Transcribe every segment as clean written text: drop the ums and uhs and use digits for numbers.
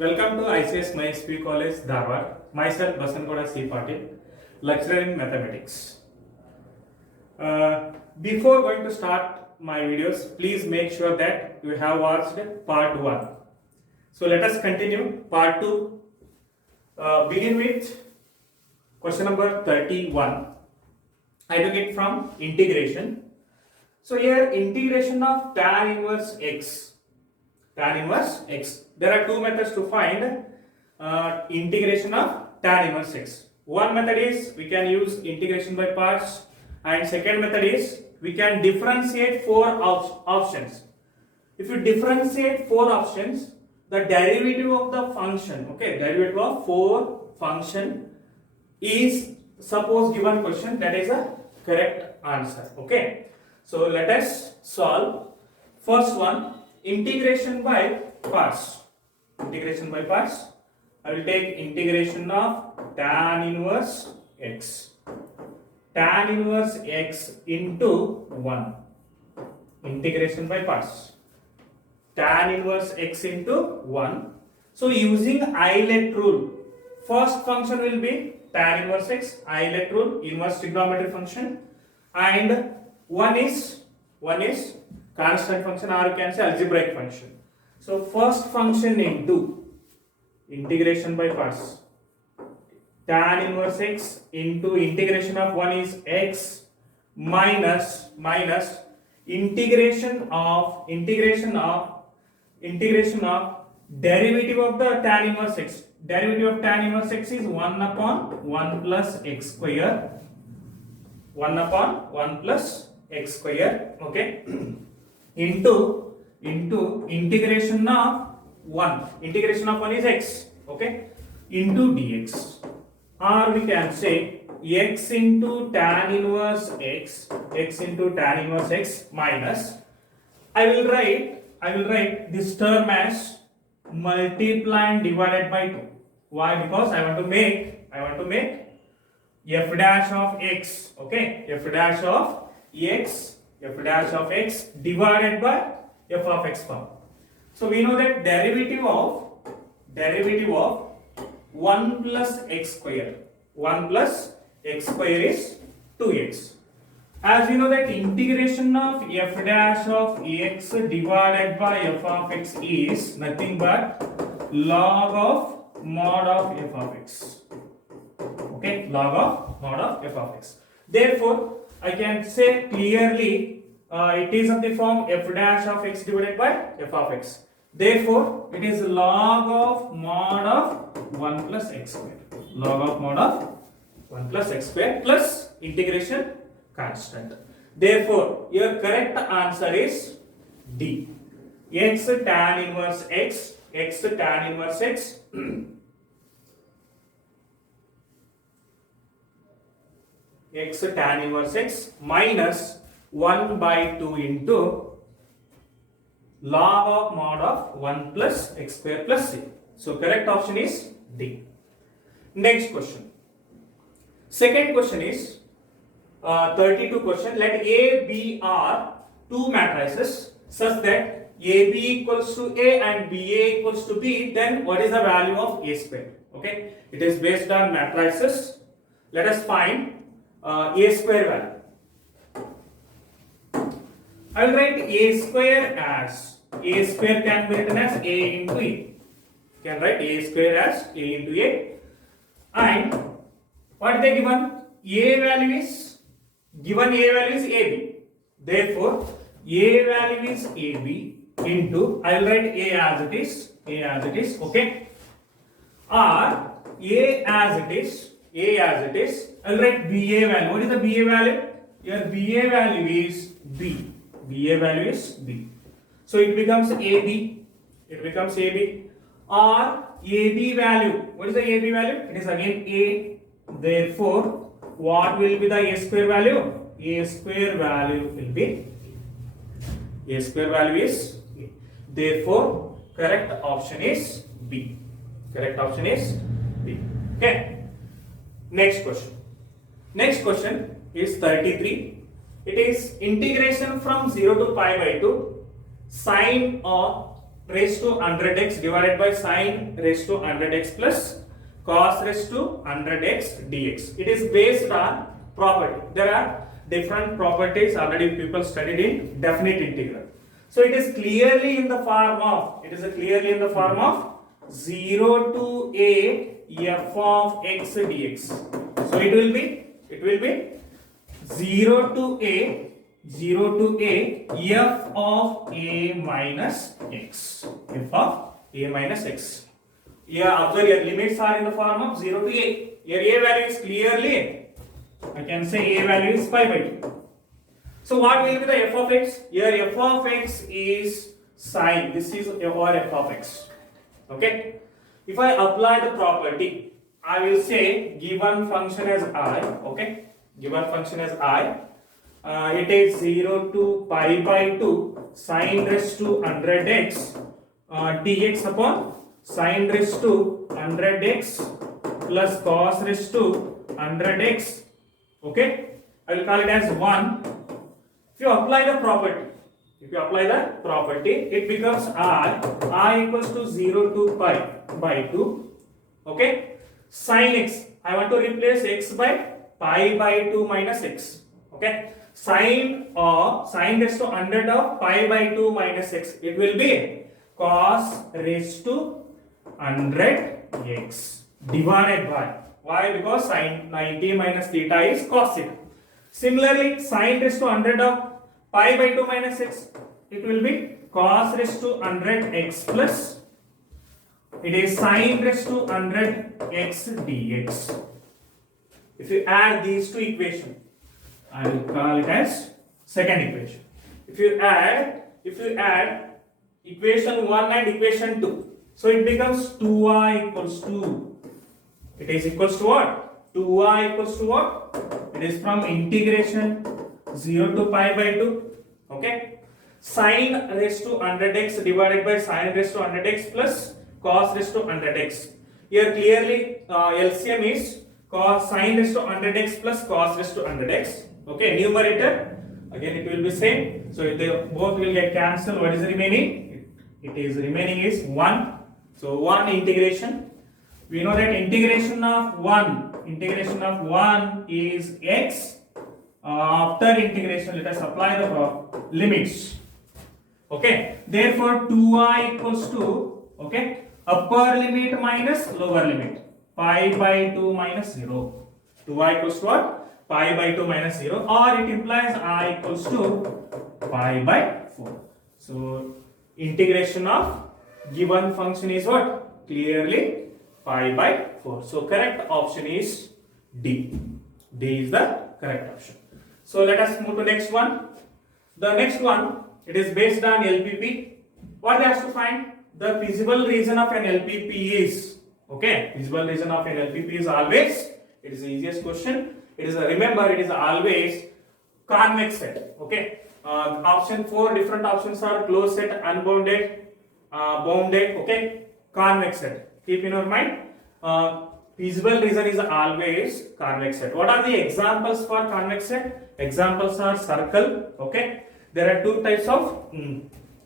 Welcome to ICS MySP College, Dharwad. Myself, Basankoda C. Patil, lecturer in mathematics. Before going to start my videos, please make sure that you have watched part 1. So let us continue part 2. Begin with question number 31. I took it from integration. So here integration of tan inverse x. Tan inverse x. There are two methods to find integration of tan inverse x. One method is we can use integration by parts, and second method is we can differentiate four options. If you differentiate four options, the derivative of the function, derivative of 4 function is, suppose given question, that is a correct answer. So let us solve. First one, integration by parts. Integration by parts. I will take integration of tan inverse x. Tan inverse x into 1. Integration by parts. Tan inverse x into 1. So using Euler rule, first function will be tan inverse x, Euler rule, inverse trigonometric function, and one is constant function, or you can say algebraic function. So first function into integration by parts, tan inverse x into integration of 1 is x minus integration of derivative of the tan inverse x. Derivative of tan inverse x is 1 upon 1 plus x square. 1 upon 1 plus x square, into integration of 1. Integration of 1 is x, into dx. Or we can say x into tan inverse x, into tan inverse x minus, I will write this term as multiply and divided by 2. Why? Because I want to make f dash of x, f dash of x divided by f of x form. So we know that derivative of 1 plus x square. 1 plus x square is 2x. As we know that integration of f dash of x divided by f of x is nothing but log of mod of f of x. Log of mod of f of x. Therefore, I can say clearly it is of the form f dash of x divided by f of x. Therefore, it is log of mod of 1 plus x square. Log of mod of 1 plus x square plus integration constant. Therefore, your correct answer is D. X tan inverse x, x tan inverse x x tan inverse x minus 1 by 2 into log of mod of 1 plus x square plus c. So correct option is D. Next question. Second question is 32 question. Let A, B are two matrices such that AB equals to A and BA equals to B. Then what is the value of A square? It is based on matrices. Let us find A square value. I will write A square as A square can be written as A into A. Can write A square as A into A. And what they given? A value is AB. Therefore, A value is AB into, I will write A as it is, or A as it is, I will write BA value. What is the BA value? Your BA value is B. BA value is B. So it becomes AB. Or AB value. What is the AB value? It is again A. Therefore, what will be the A square value? A square value will be A square value is A. Therefore, correct option is B. Correct option is B. Next question is 33. It is integration from 0 to pi by 2 sine of raised to 100x divided by sine raised to 100x plus cos raised to 100x dx. It is based on property. There are different properties already people studied in definite integral. So it is clearly in the form of 0 to a f of x dx. So it will be 0 to a f of a minus x. F of a minus x. Here observe your limits are in the form of 0 to a. Here a value is clearly, I can say a value is pi by 2. So what will be the f of x? Here f of x is sine. This is our f of x. Okay. If I apply the property, I will say given function as I. Okay. Given function as I. It is 0 to pi by 2 sine raised to 100x dx upon sine raised to 100x plus cos raised to 100x. Okay. I will call it as 1. If you apply the property, it becomes I equals to 0 to pi by 2. Okay. Sin x, I want to replace x by pi by 2 minus x. Okay. Sine raised to 100 of pi by 2 minus x. It will be cos raised to 100x divided by. Why? Because sin 90 minus theta is cos theta. Similarly, sine raised to 100 of pi by 2 minus x, it will be cos raised to 100x plus, it is sine raised to 100x dx. If you add these two equations, I will call it as second equation. If you add equation 1 and equation 2, so it becomes 2y equals to, it is equals to what? 2y equals to what? It is from integration 0 to pi by 2. Okay. Sine raised to 100x divided by sine raised to 100x plus cos raised to 100x. Here clearly LCM is cos sine raised to 100x plus cos raised to 100x. Okay. Numerator again it will be same. So they both will get cancelled. What is remaining? It is remaining is 1. So 1 integration. We know that integration of 1 is x. After integration, let us apply the limits. Okay. Therefore, 2i equals to, okay, upper limit minus lower limit, pi by 2 minus 0. 2i equals to what? Pi by 2 minus 0, or it implies I equals to pi by 4. So, integration of given function is what? Clearly pi by 4. So, correct option is D. D is the correct option. So let us move to next one. The next one, it is based on LPP. What they have to find? The feasible region of an LPP is, okay, feasible region of an LPP is always, it is the easiest question. It is remember, it is always convex set. Okay. Option 4, different options are closed set, unbounded, bounded. Okay. Convex set. Keep in your mind. Feasible region is always convex set. What are the examples for convex set? Examples are circle. Okay. There are two types of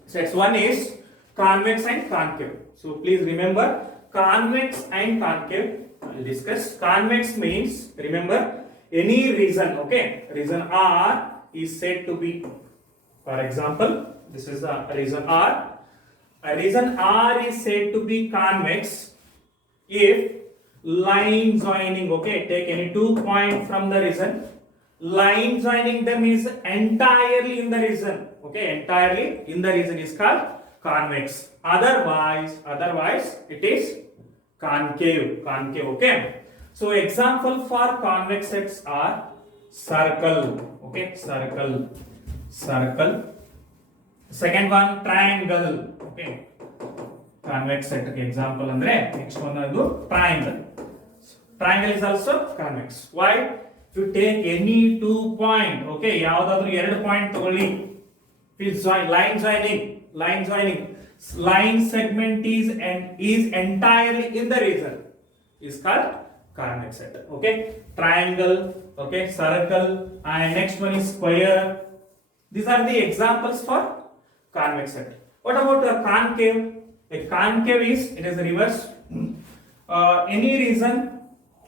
sets. One is convex and concave. So please remember convex and concave. I will discuss. Convex means, remember, any region. Okay. Region R is said to be, for example, this is the region R. A region R is said to be convex if line joining, okay, take any 2 points from the region, line joining them is entirely in the region, okay, entirely in the region is called convex. Otherwise it is concave, okay. So example for convex sets are circle, okay, circle. Second one, triangle, okay. Convex set example andre next one adu triangle. Triangle is also convex. Why? If you take any 2 point, okay, yavadadru 2 point tagolli, please join line joining, line segment is entirely in the region is called convex set. Okay, triangle, okay, circle, and next one is square. These are the examples for convex set. What about the concave? A concave is, it is the reverse. Any reason,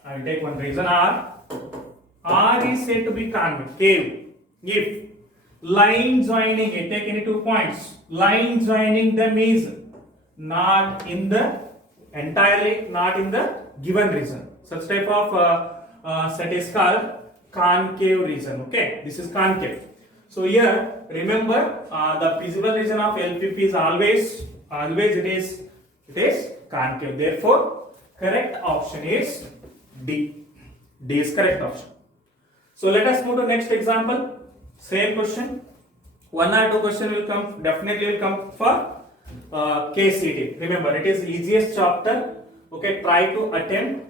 I will take one reason R. R is said to be concave if line joining it, take any 2 points, line joining them is not in the entirely, not in the given region. Such type of set is called concave region. Okay, this is concave. So here remember the feasible region of LPP is always it is concave. Therefore correct option is D. D is correct option. So let us move to next example. Same question. 1 or 2 question will come, definitely will come for KCT. Remember, it is easiest chapter. Okay, try to attempt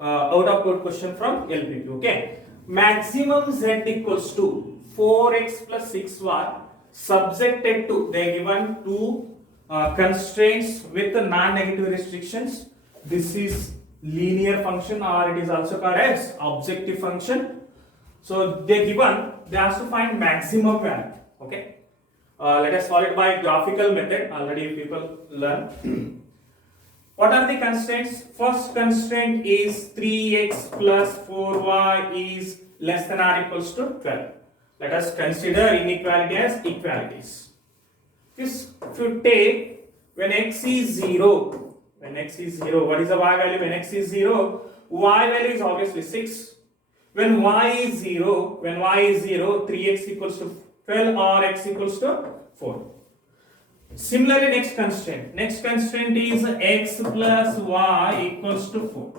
out of code question from LPP. Okay, maximum z equals to 4x plus 6y subjected to, they given two constraints with non-negative restrictions. This is linear function, or it is also called as objective function. So they have to find maximum value. Okay, let us solve it by graphical method. Already people learn. What are the constraints? First constraint is 3x plus 4y is less than or equals to 12. Let us consider inequality as equalities. If you take when x is 0, what is the y value when x is 0? Y value is obviously 6. When y is 0, 3x equals to 12 or x equals to 4. Similarly, next constraint is x plus y equals to 4.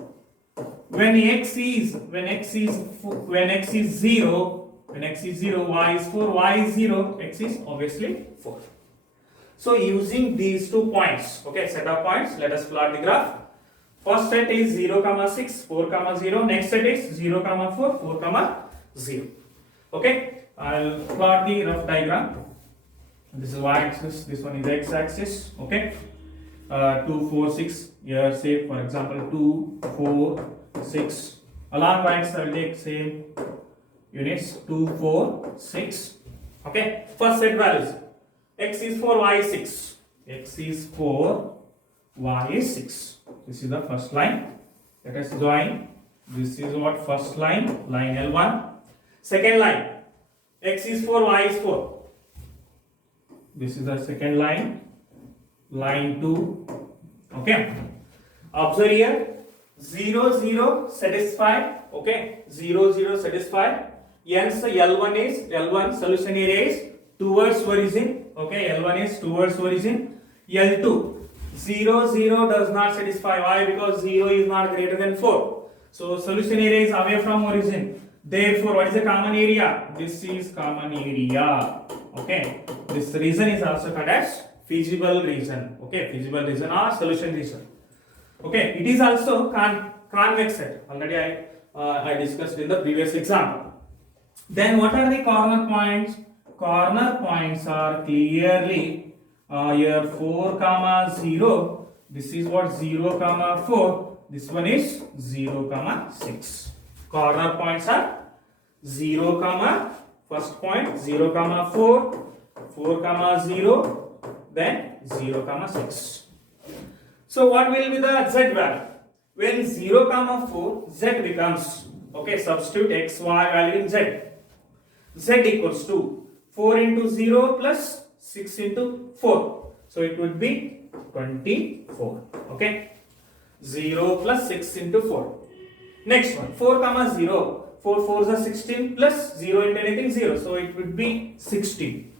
When x is 0, y is 4, y is 0, x is obviously 4. So using these 2 points, okay, set of points, let us plot the graph. First set is 0, 6, 4, 0. Next set is 0, 4, 4, 0. Okay, I'll plot the rough diagram. This is y-axis, this one is x-axis. Okay, 2, 4, 6. Here, say for example 2, 4, 6. Along y-axis, I will take same units 2, 4, 6. Okay, first set values. X is 4, y is 6. X is 4, y is 6. This is the first line. Let us join. This is what first line, line L1. Second line, x is 4, y is 4. This is the second line, line 2. Okay. Observe here, 0, 0 satisfied. Okay, 0, 0 satisfied. Hence L1 solution area is towards origin. Okay, L1 is towards origin. L2, 0, 0 does not satisfy. Why? Because 0 is not greater than 4. So solution area is away from origin. Therefore, what is the common area? This is common area. Okay, this region is also called as feasible region. Okay, feasible region or solution region. Okay, it is also convex set. Already I discussed in the previous example. Then what are the corner points? Corner points are clearly here 4, 0. This is what 0, 4. This one is 0, 6. Corner points are 0, first point 0, 4, 4, 0, then 0, 6. So what will be the z value? When 0, 4, z becomes, okay, substitute x, y value in z. Z equals to 4 into 0 plus 6 into 4. So it would be 24. Okay, 0 plus 6 into 4. Next one, 4, 0. 4 4s are 16 plus 0 into anything 0. So it would be 16.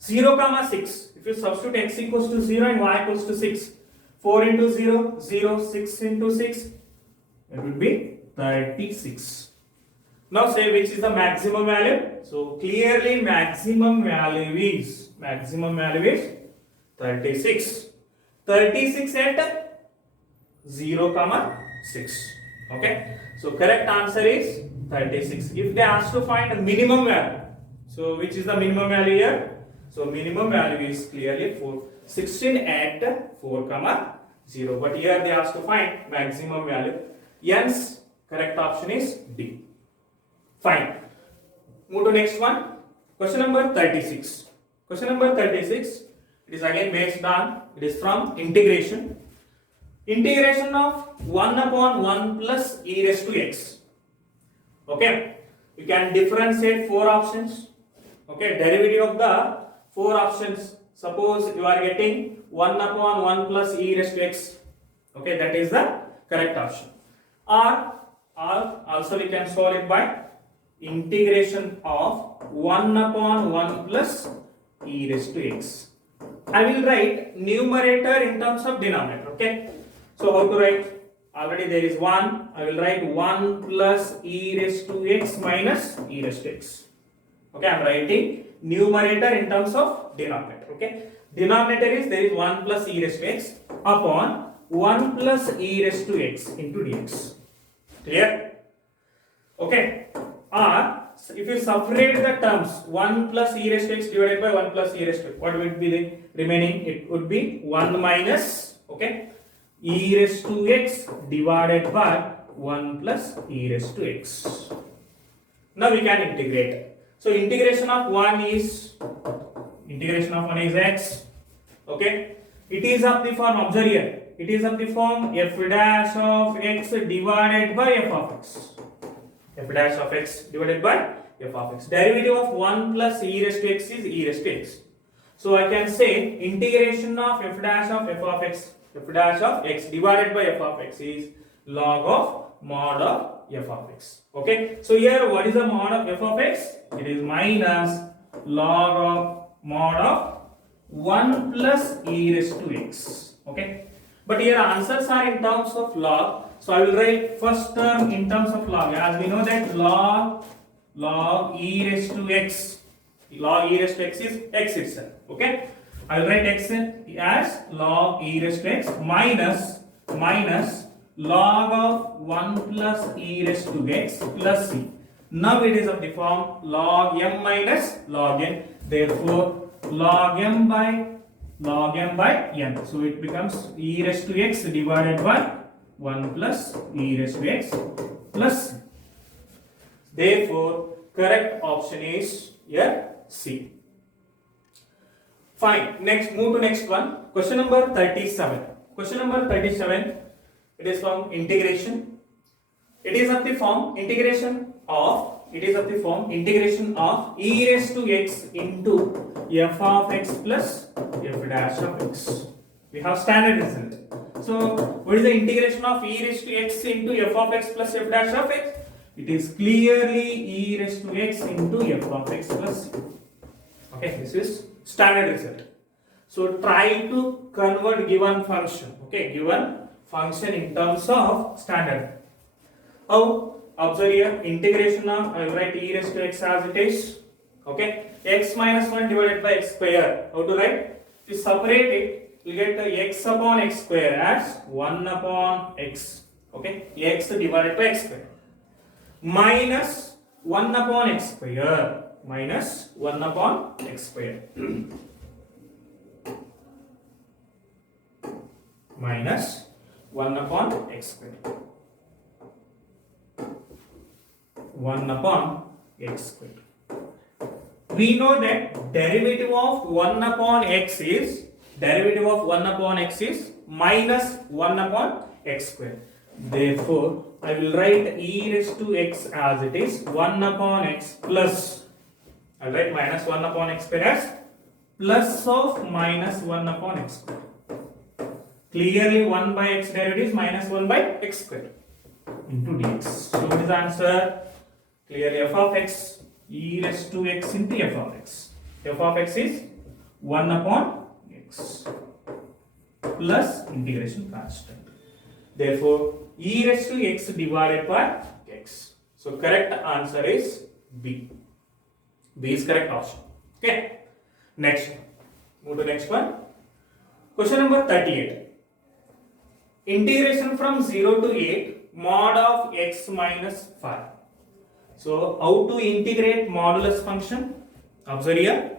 0, 6. If you substitute x equals to 0 and y equals to 6. 4 into 0, 0, 6 into 6. It would be 36. Now say which is the maximum value. So clearly maximum value is 36. 36 at 0, 6. Okay. So correct answer is 36. If they ask to find a minimum value, so which is the minimum value here? So minimum value is clearly 16 at 4, 0. But here they ask to find maximum value. Hence correct option is D. Fine. Move to next one. Question number 36. Question number 36. It is again based on It is from integration. Integration of 1 upon 1 plus e raised to x. Okay, you can differentiate 4 options. Okay, derivative of the 4 options. Suppose you are getting 1 upon 1 plus e raised to x. Okay, that is the correct option. Or also we can solve it by integration of 1 upon 1 plus e raised to x. I will write numerator in terms of denominator. Okay, so how to write? Already there is 1. I will write 1 plus e raised to x minus e raised to x. Okay, I am writing numerator in terms of denominator. Okay, denominator is there is 1 plus e raised to x upon 1 plus e raised to x into dx. Clear? Okay. Or if you separate the terms 1 plus e raised to x divided by 1 plus e raised to x, what would be the remaining? It would be 1 minus, okay, e raised to x divided by 1 plus e raised to x. Now we can integrate. So integration of 1 is x. Okay. It is of the form, observe here. It is of the form f dash of x divided by f of x. F dash of x divided by f of x. Derivative of 1 plus e raised to x is e raised to x. So I can say integration of f dash of x divided by f of x is log of mod of f of x. Okay. So here what is the mod of f of x? It is minus log of mod of 1 plus e raised to x. Okay. But here answers are in terms of log. So I will write first term in terms of log. As we know that log e raised to x. Log e raised to x is x itself. Okay. I will write x as log e raised to x minus log of 1 plus e raised to x plus c. Now it is of the form log m minus log n. Therefore log m by n. So it becomes e raised to x divided by 1 plus e raised to x plus c. Therefore correct option is here C. Fine. Next, move to next one. Question number 37. Question number 37. It is from integration. It is of the form integration of e raised to x into f of x plus f dash of x. We have standard result. So what is the integration of e raised to x into f of x plus f dash of x? It is clearly e raised to x into f of x plus c. Okay, this is standard result. So try to convert given function. Okay, given function in terms of standard. How? Observe here, integration of, I will write e raised to x as it is. Okay, x minus 1 divided by x square. How to write? If you separate it, you get the x upon x square as 1 upon x. Okay, x divided by x square. Minus 1 upon x square. Minus 1 upon x square. Minus 1 upon x square. 1 upon x square. We know that derivative of 1 upon x is minus 1 upon x square. Therefore, I will write e raised to x as it is 1 upon x plus. I will write minus 1 upon x square as plus of minus 1 upon x square. Clearly 1 by x derivative is minus 1 by x square into dx. So what is the answer? Clearly f of x e raised to x into f of x. F of x is 1 upon x plus integration constant. Therefore, e raised to x divided by x. So correct answer is B. B is correct option. Okay. Next. Move to next one. Question number 38. Integration from 0 to 8 mod of x minus 5. So how to integrate modulus function? Observe here.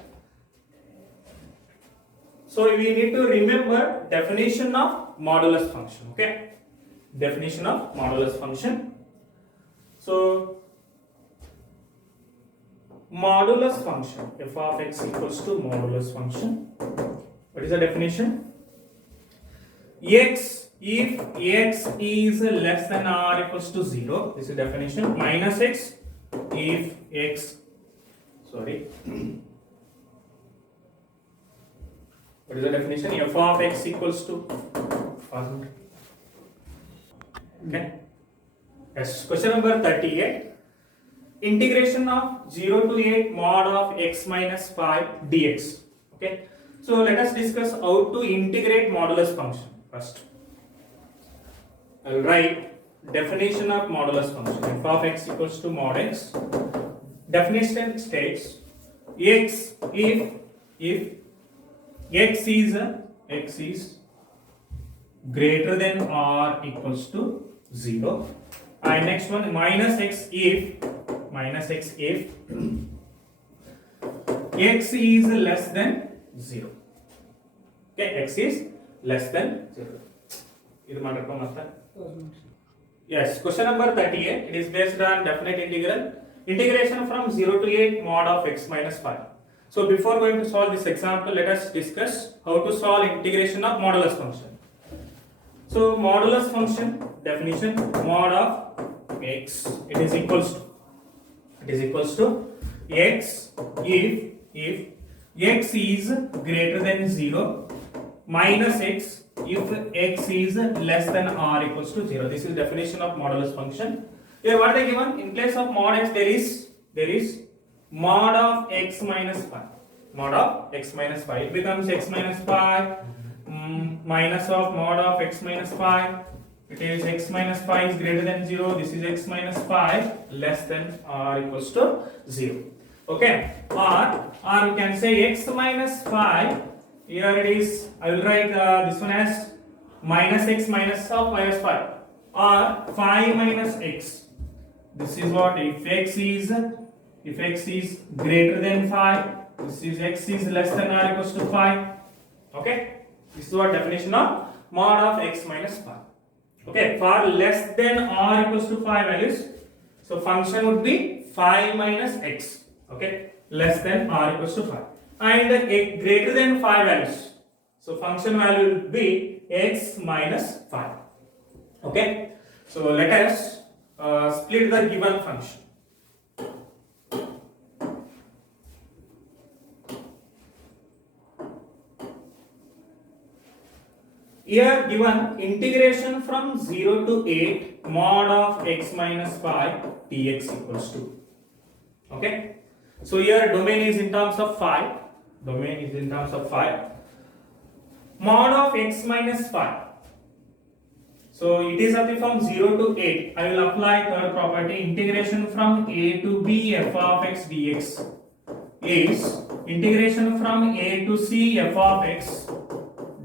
So we need to remember definition of modulus function. Okay. Definition of modulus function. So modulus function, f of x equals to modulus function. What is the definition? x if x is less than or equals to 0, this is definition, minus x if x, sorry, what is the definition? F of x equals to, okay. Yes, question number 38. Integration of 0 to 8 mod of x minus 5 dx. Okay. So let us discuss how to integrate modulus function first. I will write definition of modulus function. F of x equals to mod x. Definition states x if x is greater than or equals to 0, and next one minus x if x is less than 0. Okay, x is less than 0. Yes, question number 38. It is based on definite integral. Integration from 0 to 8 mod of x minus 5. So before going to solve this example, let us discuss how to solve integration of modulus function. So modulus function definition, mod of x, it is equals to x if x is greater than 0 minus x if x is less than or equals to 0. This is definition of modulus function. Here what are they given? In place of mod x there is mod of x minus 5. Mod of x minus 5. It becomes x minus 5 minus of mod of x minus 5. It is x minus 5 is greater than 0. This is x minus 5 less than or equals to 0. Okay. Or we can say x minus 5. Here it is. I will write this one as minus x minus of minus 5. Or 5 minus x. This is what if x is greater than 5. This is x is less than or equals to 5. Okay. This is what definition of mod of x minus 5. Okay, for less than or equals to 5 values, so function would be 5 minus x. Okay, less than or equals to 5. And greater than 5 values, so function value will be x minus 5. Okay, so let us split the given function. Here given integration from 0 to 8 mod of x minus 5 dx equals to. Okay. So here domain is in terms of 5. Mod of x minus 5. So it is up from 0 to 8. I will apply third property. Integration from a to b f of x dx is integration from a to c f of x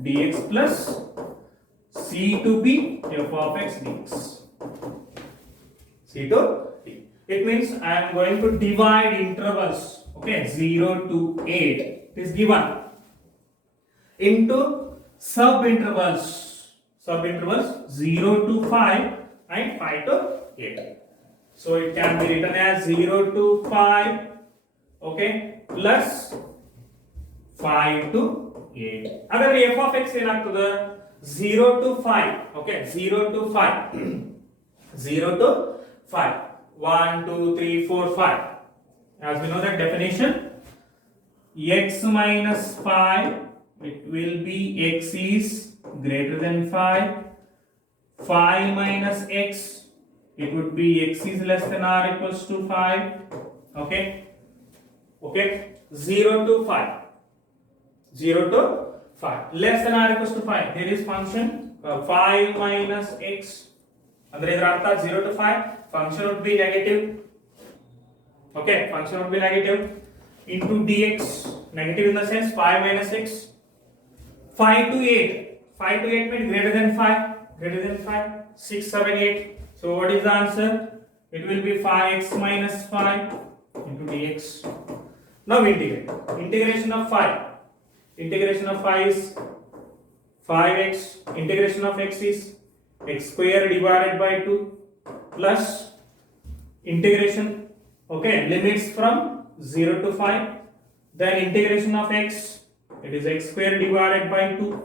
dx plus c to b f of x dx. C to d. It means I am going to divide intervals, okay, 0 to 8 is given into sub-intervals 0 to 5 and 5 to 8. So it can be written as 0 to 5, okay, plus 5 to 8. Other f of x ಏನಾಗ್ತದೆ 0 to 5, okay, 0 to 5 0 to 5 1 2 3 4 5. As we know that definition, x minus 5, it will be x is greater than 5. 5 minus x, it would be x is less than or equals to 5. Okay, 0 to 5 less than or equals to 5. There is function 5 minus x. Andre idra artha 0 to 5 function would be negative. Okay, function would be negative into dx. Negative in the sense 5 minus x. 5 to 8. 5 to 8 means greater than 5. 6, 7, 8. So what is the answer? It will be 5x minus 5 into dx. Now integrate. Integration of 5. Integration of 5 is 5x. Integration of x is x square divided by 2 plus integration, okay, limits from 0 to 5. Then integration of x, it is x square divided by 2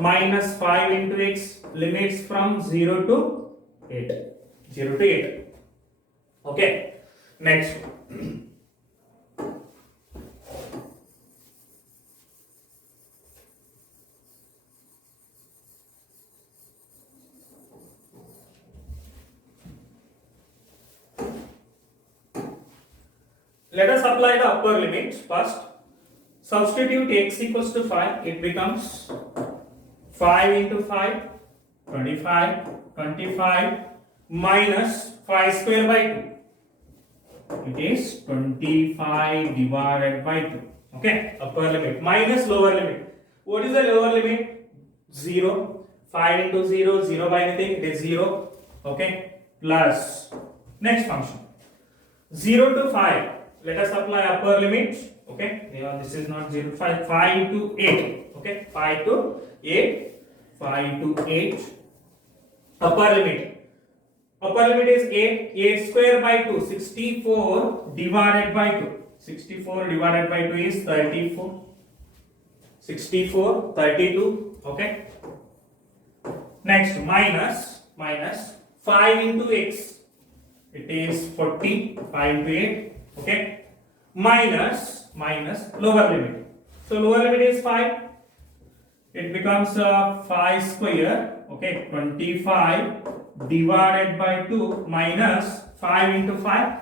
minus 5 into x, limits from 0 to 8. 0 to 8. Okay, next. Let us apply the upper limit first. Substitute x equals to 5, it becomes 5 into 5, 25, 25 minus 5 square by 2. It is 25 divided by 2. Okay, upper limit minus lower limit. What is the lower limit? 0. 5 into 0, 0 by anything, it is 0. Okay, plus next function 0 to 5. Let us apply upper limit. Okay, yeah, this is not 0, 5 to 8. Okay, 5 to 8, 5 to 8. Upper limit. Upper limit is 8. 8 square by 2. 64 divided by 2. 64 divided by 2 is 34. 64, 32. Okay. Next, minus 5 into x. It is 40. 5 into 8. Okay. Minus lower limit. So lower limit is 5. It becomes 5 square. Okay. 25 divided by 2 minus 5 into 5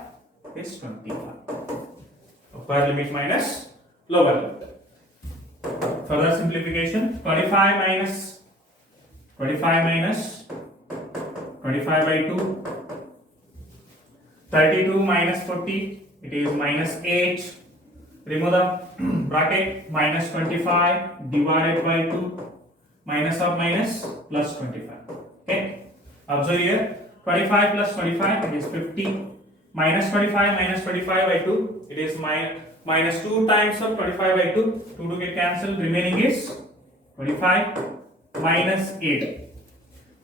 is 25. Upper limit minus lower limit. Further simplification. 25 minus 25 by 2. 32 minus 40. It is minus 8. Remove the bracket. Minus 25 divided by 2. Minus of minus plus 25. Okay. Observe here. 25 plus 25. It is 50. Minus 25 by 2. It is minus 2 times of 25 by 2. 2 to get cancelled. Remaining is 25 minus 8.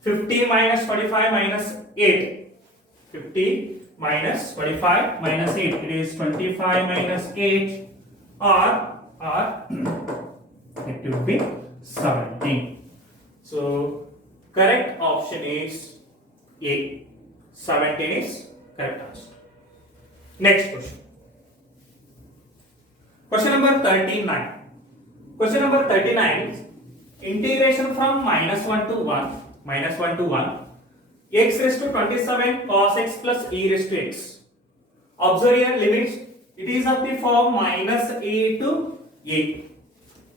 50 minus 25 minus 8. 50 minus 25 minus 8. It is 25 minus 8 or it will be 17. So correct option is A. 17 is correct answer. Next question. Question number 39. Question number 39 is integration from minus 1 to 1. Minus 1 to 1. X raised to 27 cos x plus e raised to x. Observe here limits. It is of the form minus a to a.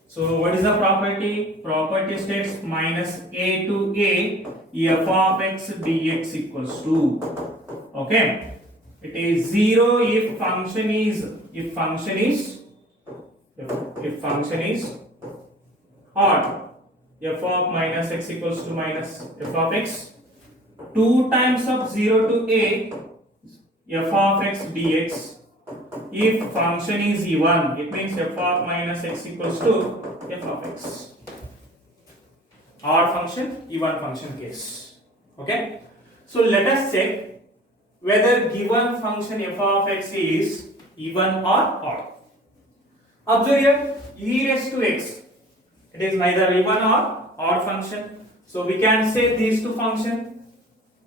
So what is the property? Property states minus a to a f of x dx equals to. Okay. It is 0 if function is odd. F of minus x equals to minus f of x. 2 times of 0 to a f of x dx. If function is even, it means f of minus x equals to f of x. Odd function, even function case. Okay. So let us check whether given function f of x is even or odd. Observe here e raised to x. It is neither even or odd function. So we can say these two functions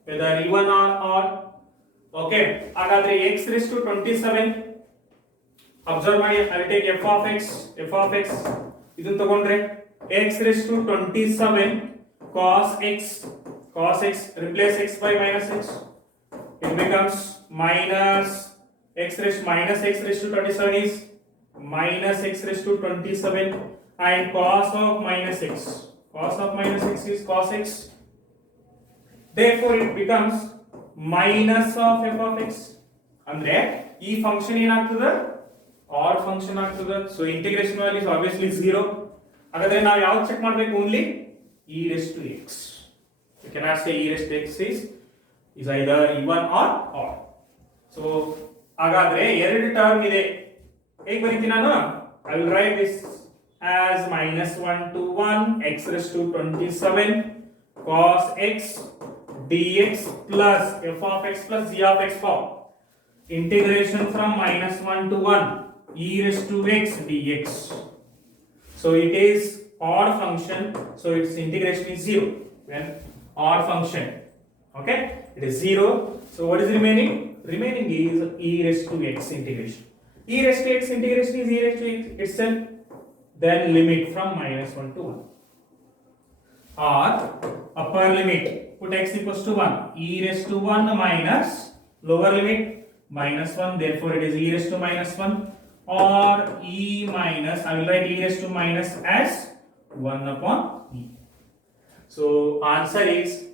whether even or odd. Okay. Hagadre x raised to 27. Observe ಮಾಡಿ I will take f of x ಇದನ್ನು ತಗೊಂಡ್ರೆ x raised to 27 cos x replace x by minus x. It becomes minus x raised to 27 is minus x raised to 27 and cos of minus x is cos x. Therefore it becomes minus of f of x. ಅಂದ್ರೆ ಈ function ಏನಾಗ್ತದೆ add function ಆಗ್ತದೆ. So integration value is obviously 0. ಹಾಗಾದ್ರೆ ನಾವು ಯಾವುದು check ಮಾಡಬೇಕು? Only e raised to x. You cannot say e raised to x is either even or odd. So ಹಾಗಾದ್ರೆ ಎರಡು ಟರ್ಮ್ ಇದೆ. ಹೇಗೆ ಬರೀತೀನಿ ನಾನು? I will write this as minus 1 to 1 x raised to 27 cos x dx plus f of x plus g of x form. Integration from minus 1 to 1 e raised to x dx. So it is odd function, so its integration is 0. When odd function, okay, it is 0. So what is remaining? Remaining is e raised to x integration. E raised to x integration is e raised to x itself. Then limit from -1 to 1. Or upper limit, put x equals to 1. E raised to 1 minus lower limit -1. Therefore it is e raised to -1. Or e minus, I will write e raised to minus as 1 upon e. So answer is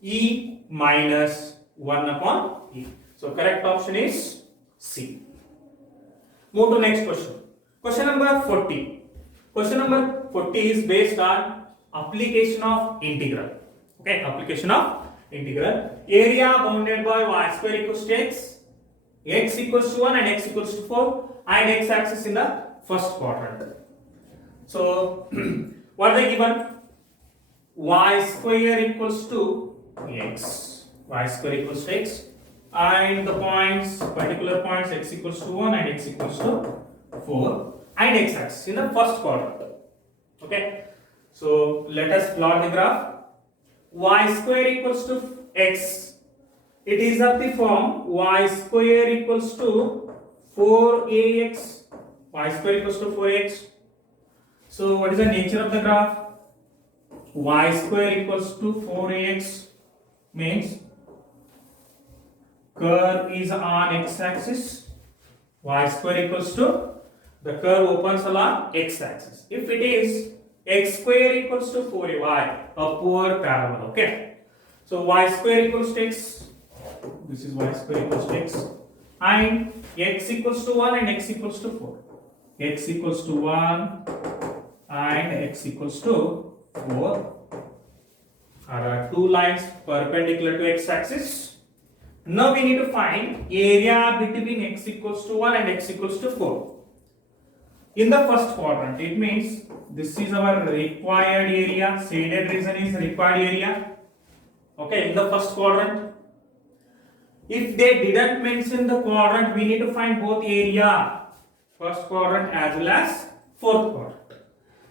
e minus 1 upon e. So correct option is C. Move to next question. Question number 40. Question number 40 is based on application of integral. Okay, application of integral. Area bounded by y square equals to x equals to 1 and x equals to 4, and x axis in the first quadrant. So what are they given? Y square equals to x. Y square equals to x. And the points, particular points, x equals to 1 and x equals to 4, and x axis in the first quadrant. Okay. So let us plot the graph. Y square equals to x. It is of the form y square equals to 4ax. Y square equals to 4x. So what is the nature of the graph? Y square equals to 4ax means curve is on x axis. Y square equals to, the curve opens along x axis. If it is x square equals to 4y, upward parallel. Okay. So y square equals to x. This is y square equals to x. And x equals to 1 and x equals to 4. X equals to 1 and x equals to 4 are two lines perpendicular to x axis. Now we need to find area between x equals to 1 and x equals to 4. In the first quadrant, it means this is our required area. Shaded region is required area. Okay, in the first quadrant. If they didn't mention the quadrant, we need to find both area, first quadrant as well as fourth quadrant.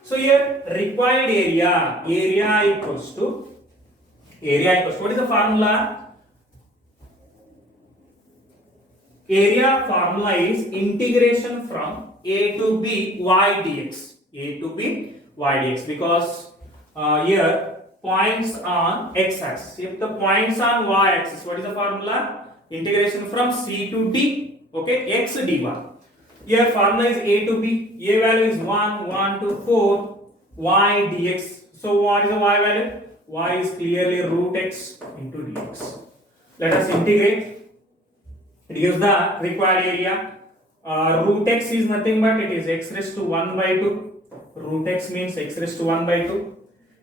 So here required area equals to what is the formula? Area formula is integration from a to b y dx. A to b y dx, because here points on x axis. If the points on y axis, what is the formula? Integration from c to d. Okay, x dy. Here formula is a to b. A value is 1 to 4 y dx. So what is the y value? Y is clearly root x into dx. Let us integrate. It gives the required area. Root x is nothing but it is x raised to 1 by 2. Root x means x raised to 1 by 2.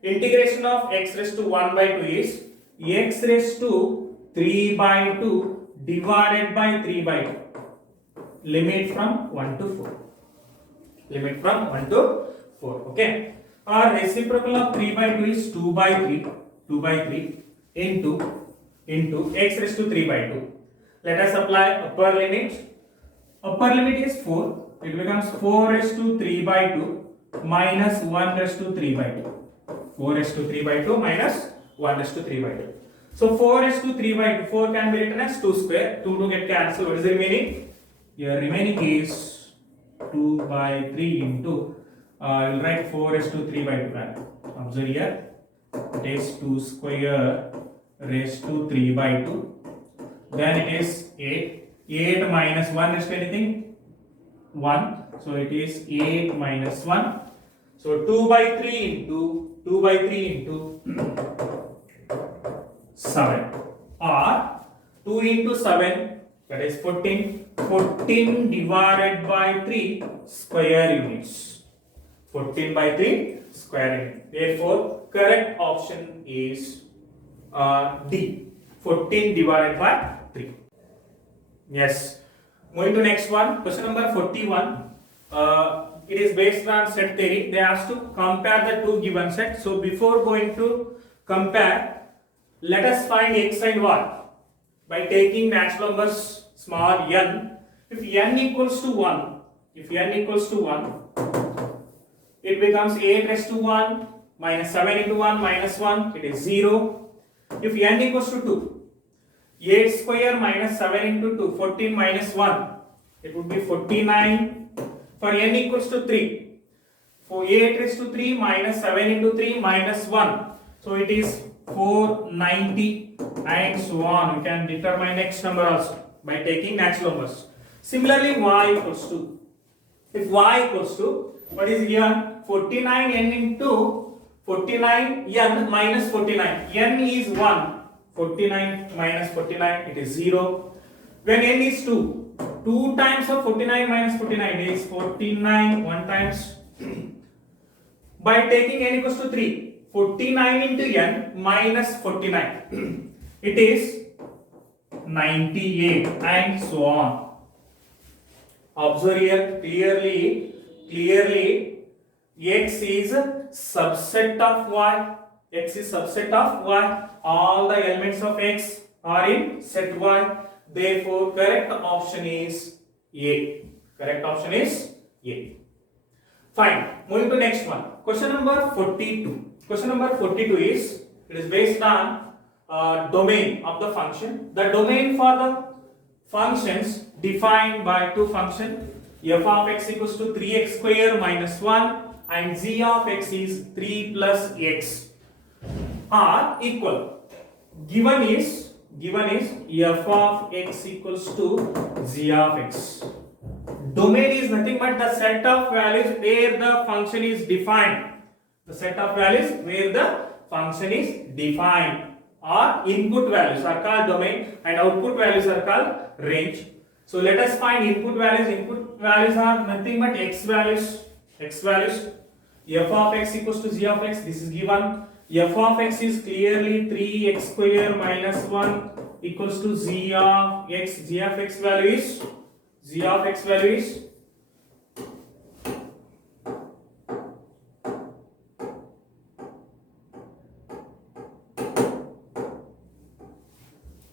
Integration of x raised to 1 by 2 is x raised to 3 by 2 divided by 3 by 2. Limit from 1 to 4. Limit from 1 to 4. Okay. Our reciprocal of 3 by 2 is 2 by 3. 2 by 3 into x raised to 3 by 2. Let us apply upper limit. Upper limit is 4. It becomes 4 raised to 3 by 2 minus 1 raised to 3 by 2. 4 raised to 3 by 2 minus 1 raised to 3 by 2. So 4 raised to 3 by 2. 4 can be written as 2 square. 2 to get cancelled. What is the remaining? Your remaining is 2 by 3 into, I will write 4 raised to 3 by 2. Observe here. It is 2 square raised to 3 by 2. Then it is 8. 8 minus 1 is anything? 1. So it is 8 minus 1. So 2 by 3 into 7. Or 2 into 7, that is 14. 14 divided by 3 square units. 14 by 3 square unit. Therefore, correct option is D. 14 divided by 3. Yes. Moving to next one. Question number 41. It is based on set theory. They asked to compare the two given sets. So before going to compare, let us find x and y by taking natural numbers small n. If n equals to 1, it becomes 8 raised to 1 minus 7 into 1 minus 1, it is 0. If n equals to 2, 8 square minus 7 into 2, 14 minus 1, it would be 49. For n equals to 3, for 8 raised to 3 minus 7 into 3 minus 1, so it is 490 and so on. We can determine next number also by taking natural numbers. Similarly, y equals to, if y equals to, what is here? 49n into 49n minus 49. n is 1. 49 minus 49, it is 0. When n is 2, 2 times of 49 minus 49 is 49, 1 times. By taking n equals to 3, 49 into n minus 49, it is 98 and so on. Observe here clearly x is subset of y. X is subset of y. All the elements of x are in set y. Therefore, correct option is A. Correct option is A. Fine. Moving to next one. Question number 42. Question number 42 is, it is based on domain of the function. The domain for the functions defined by two functions, f of x equals to 3x square minus 1 and g of x is 3 plus x are equal. Given is f of x equals to g of x. Domain is nothing but the set of values where the function is defined. The set of values where the function is defined, or input values are called domain and output values are called range. So let us find input values. Input values are nothing but x values. F of x equals to g of x. This is given. F of x is clearly 3x square minus 1 equals to g of x. G of x value is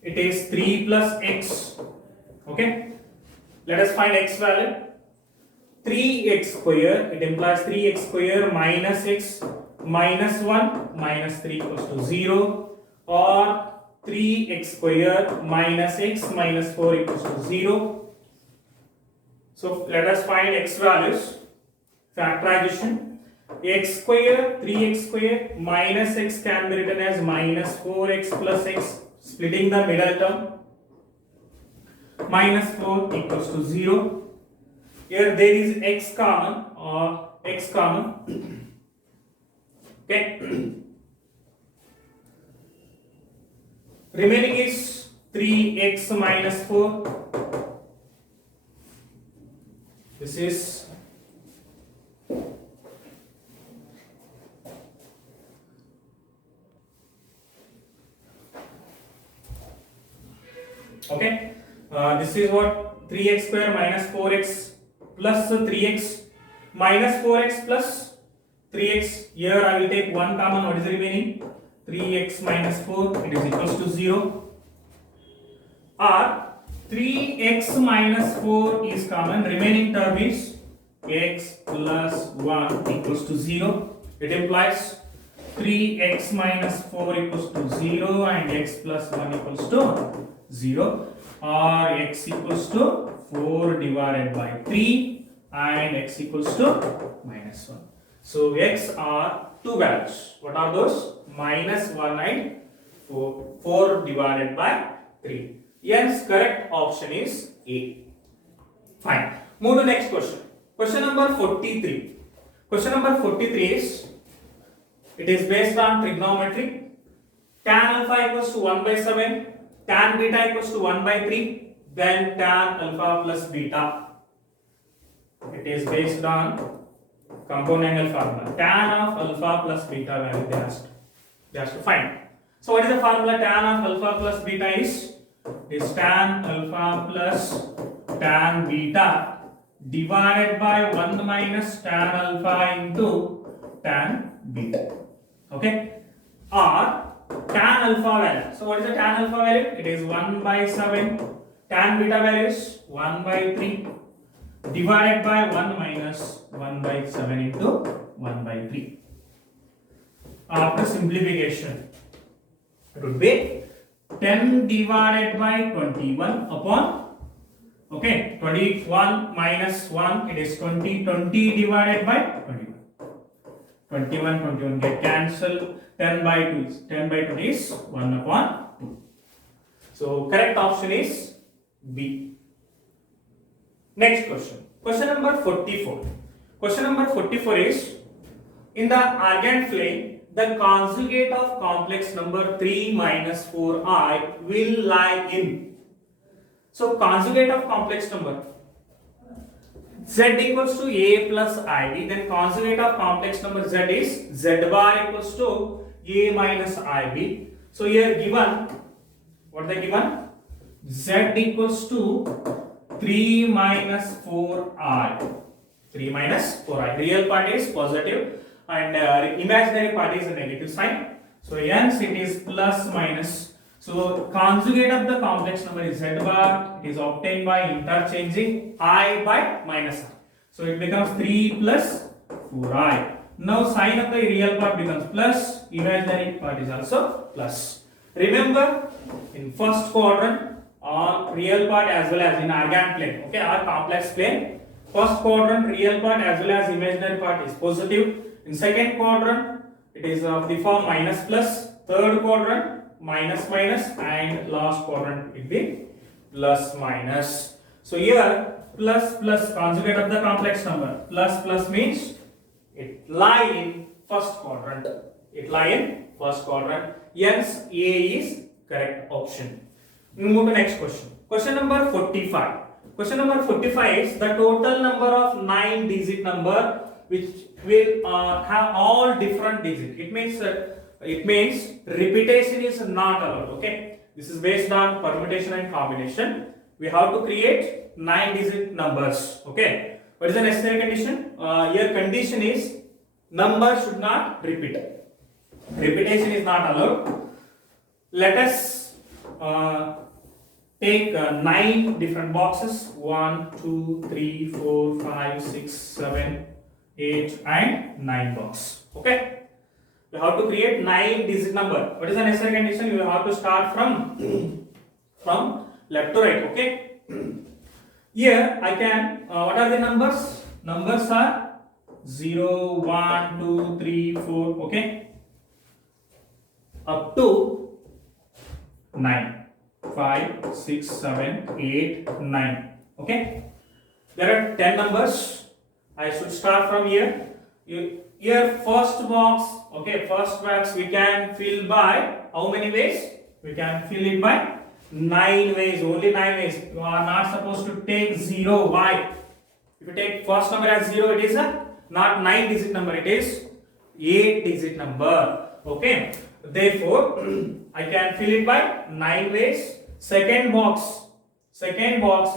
it is 3 plus x. Okay, let us find x value. 3x square, it implies 3x square minus x minus 1 minus 3 equals to 0, or 3x square minus x minus 4 equals to 0. So let us find x values. Factorization. X square, 3x square minus x can be written as minus 4x plus x, splitting the middle term. Minus 4 equals to 0. Here there is x common, or x common. Okay. Remaining is 3x minus 4. This is okay. This is what 3x square minus 4x plus 3x minus 4x plus 3x. Here I will take 1 common. What is the remaining? 3x minus 4. It is equals to 0. Or 3x minus 4 is common. Remaining term is x plus 1 equals to 0. It implies 3x minus 4 equals to 0 and x plus 1 equals to 0, or x equals to 4 divided by 3 and x equals to minus 1. So x are two values. What are those? Minus 1 and 4. 4 divided by 3. Hence correct option is A. Fine. Move to next question. Question number 43. Question number 43 is, it is based on trigonometry. Tan alpha equals to 1 by 7. Tan beta equals to 1 by 3. Then tan alpha plus beta. It is based on compound angle formula. Tan of alpha plus beta value they asked to find. So what is the formula? Tan of alpha plus beta is tan alpha plus tan beta divided by 1 minus tan alpha into tan beta. Okay? Or tan alpha value. So what is the tan alpha value? It is 1 by 7. Tan beta value is 1 by 3 divided by 1 minus 1 by 7 into 1 by 3. After simplification, it would be 10 divided by 21 upon, okay, 21 minus 1, it is 20, 20 divided by 21. 21 get cancelled, 10 by 2 is 10 by 20 is 1 upon 2. So correct option is B. Next question. Question number 44. Question number 44 is, in the argand flame, the conjugate of complex number 3 minus 4i will lie in. So conjugate of complex number z equals to a plus ib, then conjugate of complex number z is z bar equals to a minus ib. So here given, what they given? Z equals to 3 minus 4i. 3 minus 4i. Real part is positive and imaginary part is a negative sign. So hence it is plus minus. So conjugate of the complex number is z bar. It is obtained by interchanging I by minus I. So it becomes 3 plus 4i. Now sign of the real part becomes plus, imaginary part is also plus. Remember, in first quadrant, on real part as well as in argand plane, okay, or complex plane, first quadrant real part as well as imaginary part is positive. In second quadrant, it is of the form minus plus. Third quadrant, minus minus, and last quadrant will be plus minus. So here plus plus conjugate of the complex number. Plus plus means it lie in first quadrant. It lie in first quadrant. Hence A is correct option. We move to next question. Question number 45. Question number 45 is the total number of 9 digit number which will have all different digits. It means repetition is not allowed. Okay, this is based on permutation and combination. We have to create 9 digit numbers. Okay, what is the necessary condition? Here condition is number should not repeat. Repetition is not allowed. Let us take 9 different boxes. 1, 2, 3, 4, 5, 6, 7, 8 and 9 box. Okay. You have to create 9 digit number. What is the necessary condition? You have to start from left to right. Okay. Here I can. What are the numbers? Numbers are 0, 1, 2, 3, 4. Okay. Up to 9. 5, 6, 7, 8, 9. Okay. There are 10 numbers. I should start from here. Here first box. Okay, first box we can fill by how many ways? We can fill it by 9 ways. Only 9 ways. You are not supposed to take 0. Why? If you take first number as 0, it is a not 9 digit number. It is 8 digit number. Okay. Therefore, I can fill it by 9 ways. Second box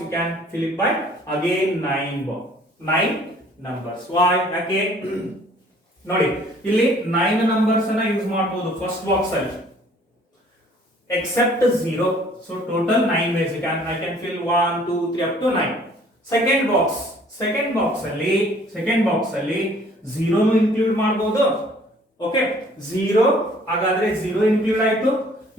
you can fill it by again 9 numbers. Why? Again ನೋಡಿ ಇಲ್ಲಿ 9 numbers ಅನ್ನು use ಮಾಡಬಹುದು first box ಅಲ್ಲಿ except 0. So total 9 ways I can fill 1 2 3 up to 9. Second box ಅಲ್ಲಿ 0 ನು include ಮಾಡಬಹುದು. Okay 0 ಹಾಗಾದ್ರೆ 0 include ಆಯ್ತು.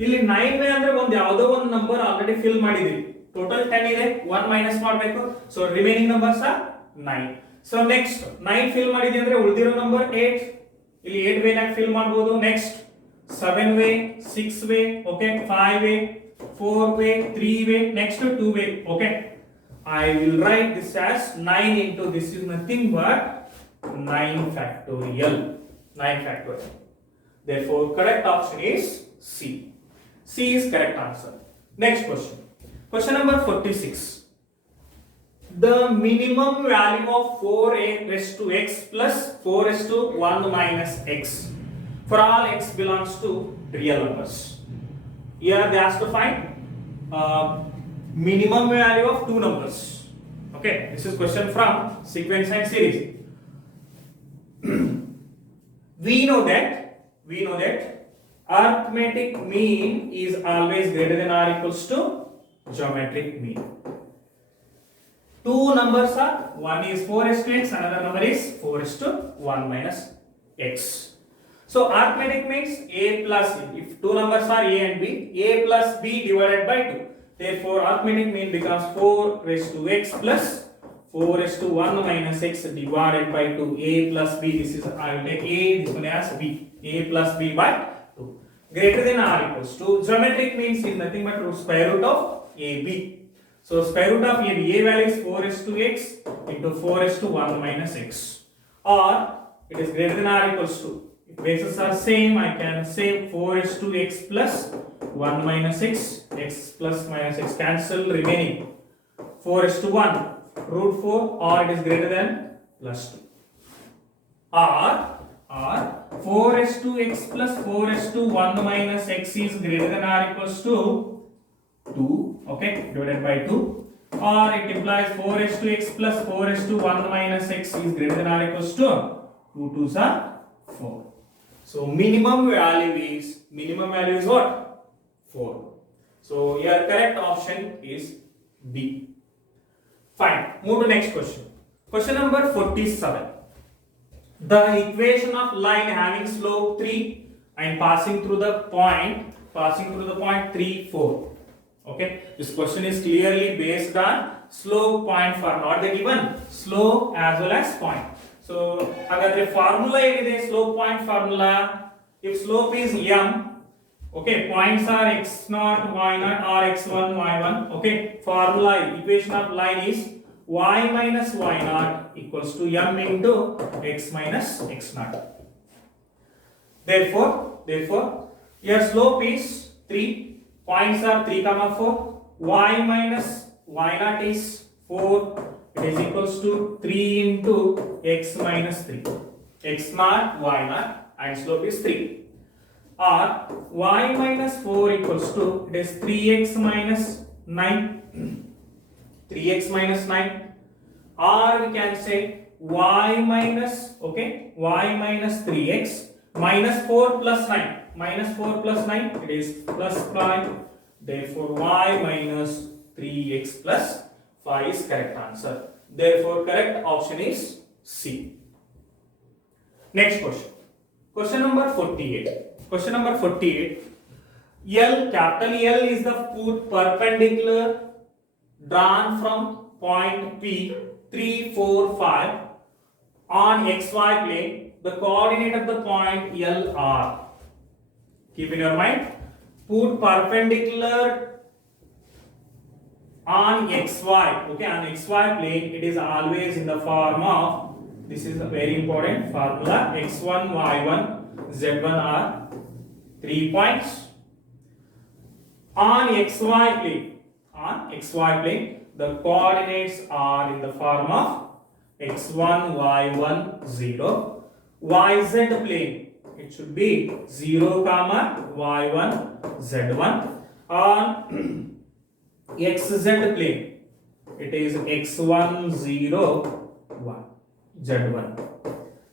ಇಲ್ಲಿ 9 ವೇ ಅಂದ್ರೆ ಒಂದು ಯಾವುದೋ ಒಂದು ನಂಬರ್ ಆಲ್ರೆಡಿ ಫಿಲ್ ಮಾಡಿದ್ವಿ. ಟೋಟಲ್ 10 ಇದೆ, 1 ಮೈನಸ್ ಮಾಡಬೇಕು. So remaining numbers are 9. So next 9 fill ಮಾಡಿದ್ವಿ ಅಂದ್ರೆ ಉಳಿದಿರೋ ನಂಬರ್ 8. ಇಲ್ಲಿ 8 ವೇ ನಾಗ ಫಿಲ್ ಮಾಡಬಹುದು. Next 7 way, 6 way, okay 5 way, 4 way, 3 way, next 2 way. Okay I will write this as 9 into this is nothing but 9 factorial. 9 factorial. Therefore correct option is C. C is correct answer. Next question. Question number 46. The minimum value of 4 raised to x plus 4 raised to 1 minus x for all x belongs to real numbers. Here they ask to find minimum value of two numbers. Okay, this is question from sequence and series. we know that arithmetic mean is always greater than or equals to geometric mean. Two numbers are, one is 4 raised to x, another number is 4 raised to 1 minus x. So arithmetic means a plus a. If two numbers are a and b, a plus b divided by 2. Therefore arithmetic mean becomes 4 raised to x plus 4 raised to 1 minus x divided by 2. A plus b, this is I will take a, this one as b. A plus b by 2. Greater than or equals to. Geometric means is nothing but square root of ab. So square root of ab, a value is 4 raised to x into 4 raised to 1 minus x. Or it is greater than or equals to. If bases are same, I can say 4 raised to x plus 1 minus x, x plus minus x cancel, remaining 4 raised to 1 root 4, or it is greater than plus 2. Or 4 raised to x plus 4 raised to 1 minus x is greater than or equals to 2, okay, divided by 2. Or it implies 4 raised to x plus 4 raised to 1 minus x is greater than or equals to 2 2s are 4. So minimum value is what? 4. So your correct option is B. Fine. Move to next question. Question number 47. The equation of line having slope 3 and passing through the point 3 4. Okay. This question is clearly based on slope point for not the given slope as well as point. So agadre formula is slope point formula. If slope is m, okay, points are x0, y0 or x1, y1. Okay, formula equation of line is y minus y0 equals to m into x minus x0. Therefore, your slope is 3. Points are 3, 4. Y minus y0 is 4. It is equals to 3 into x minus 3. x0, y0 and slope is 3. Or y minus 4 equals to, it is 3x minus 9. 3x minus 9. Or we can say y minus, okay, y minus 3x minus 4 plus 9. Minus 4 plus 9, it is plus 5. Therefore y minus 3x plus 5 is correct answer. Therefore correct option is C. Next question. Question number 48. Question number 48. Capital L is the put perpendicular drawn from point P 3, 4, 5 on xy plane. The coordinate of the point L are. Keep in your mind. Put perpendicular on xy, okay, on xy plane, it is always in the form of, this is a very important formula, x1, y1, z1 are 3 points. On xy plane, the coordinates are in the form of x1, y1, 0. YZ plane, it should be 0, y1, z1. On xz plane, it is x1, 0, 1, z1.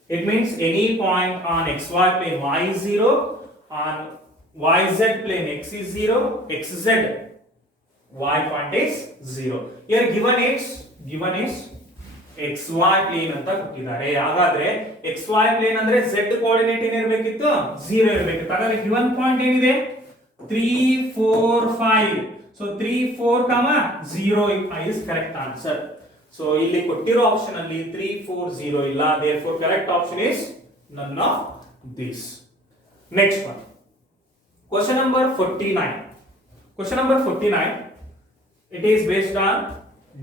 It means any point on xy plane y is 0, on yz plane x is 0, xz y point is 0. Here given is xy plane ಅಂತ ಕೊಟ್ಟಿದ್ದಾರೆ. ಹಾಗಾದ್ರೆ xy plane ಅಂದ್ರೆ z coordinate ಏನಿರಬೇಕಿತ್ತು 0 ಇರಬೇಕಿತ್ತು. ಹಾಗಾದ್ರೆ given point ಏನಿದೆ 3 4 5. So 3 4 0 is correct answer. So ಇಲ್ಲಿ ಕೊಟ್ಟಿರೋ option ಅಲ್ಲಿ 3 4 0 ಇಲ್ಲ. Therefore correct option is none of these. Next one. Question number 49. Question number 49. It is based on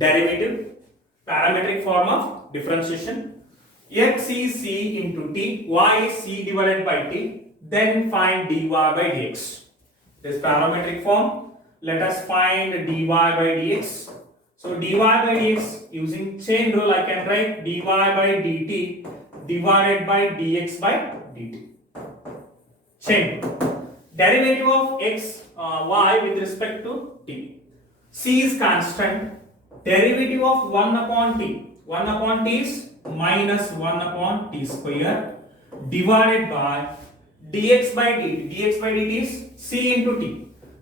derivative, parametric form of differentiation. X is c into t, y is c divided by t. Then find dy by dx. This parametric form. Let us find dy by dx. So dy by dx using chain rule, I can write dy by dt divided by dx by dt. Chain. Derivative of x y with respect to t. C is constant. Derivative of 1 upon t. 1 upon t is minus 1 upon t square divided by dx by dt. Dx by dt is c into t.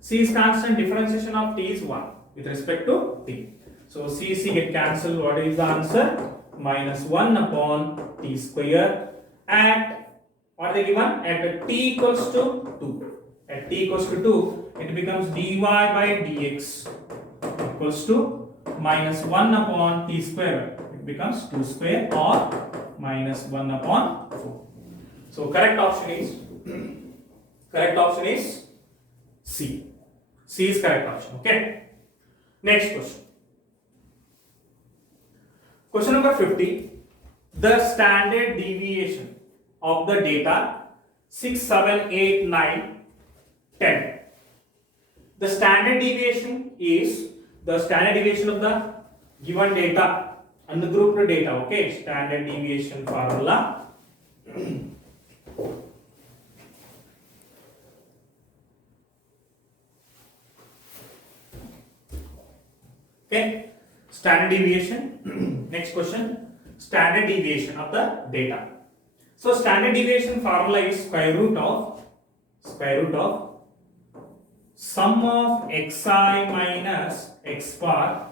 C is constant, differentiation of t is 1 with respect to t. So c get cancelled. What is the answer? Minus 1 upon t square. At What are they given? At t equals to 2. At t equals to 2, it becomes dy by dx equals to minus 1 upon t square. It becomes 2 square or minus 1 upon 4. So correct option is C. C is correct option. Okay. Next question. Question number 50. The standard deviation of the data 6, 7, 8, 9, 10. The standard deviation is the standard deviation of the given data, ungrouped data. Okay, standard deviation formula. Okay, standard deviation. Next question, standard deviation of the data. So standard deviation formula is square root of sum of xi minus x bar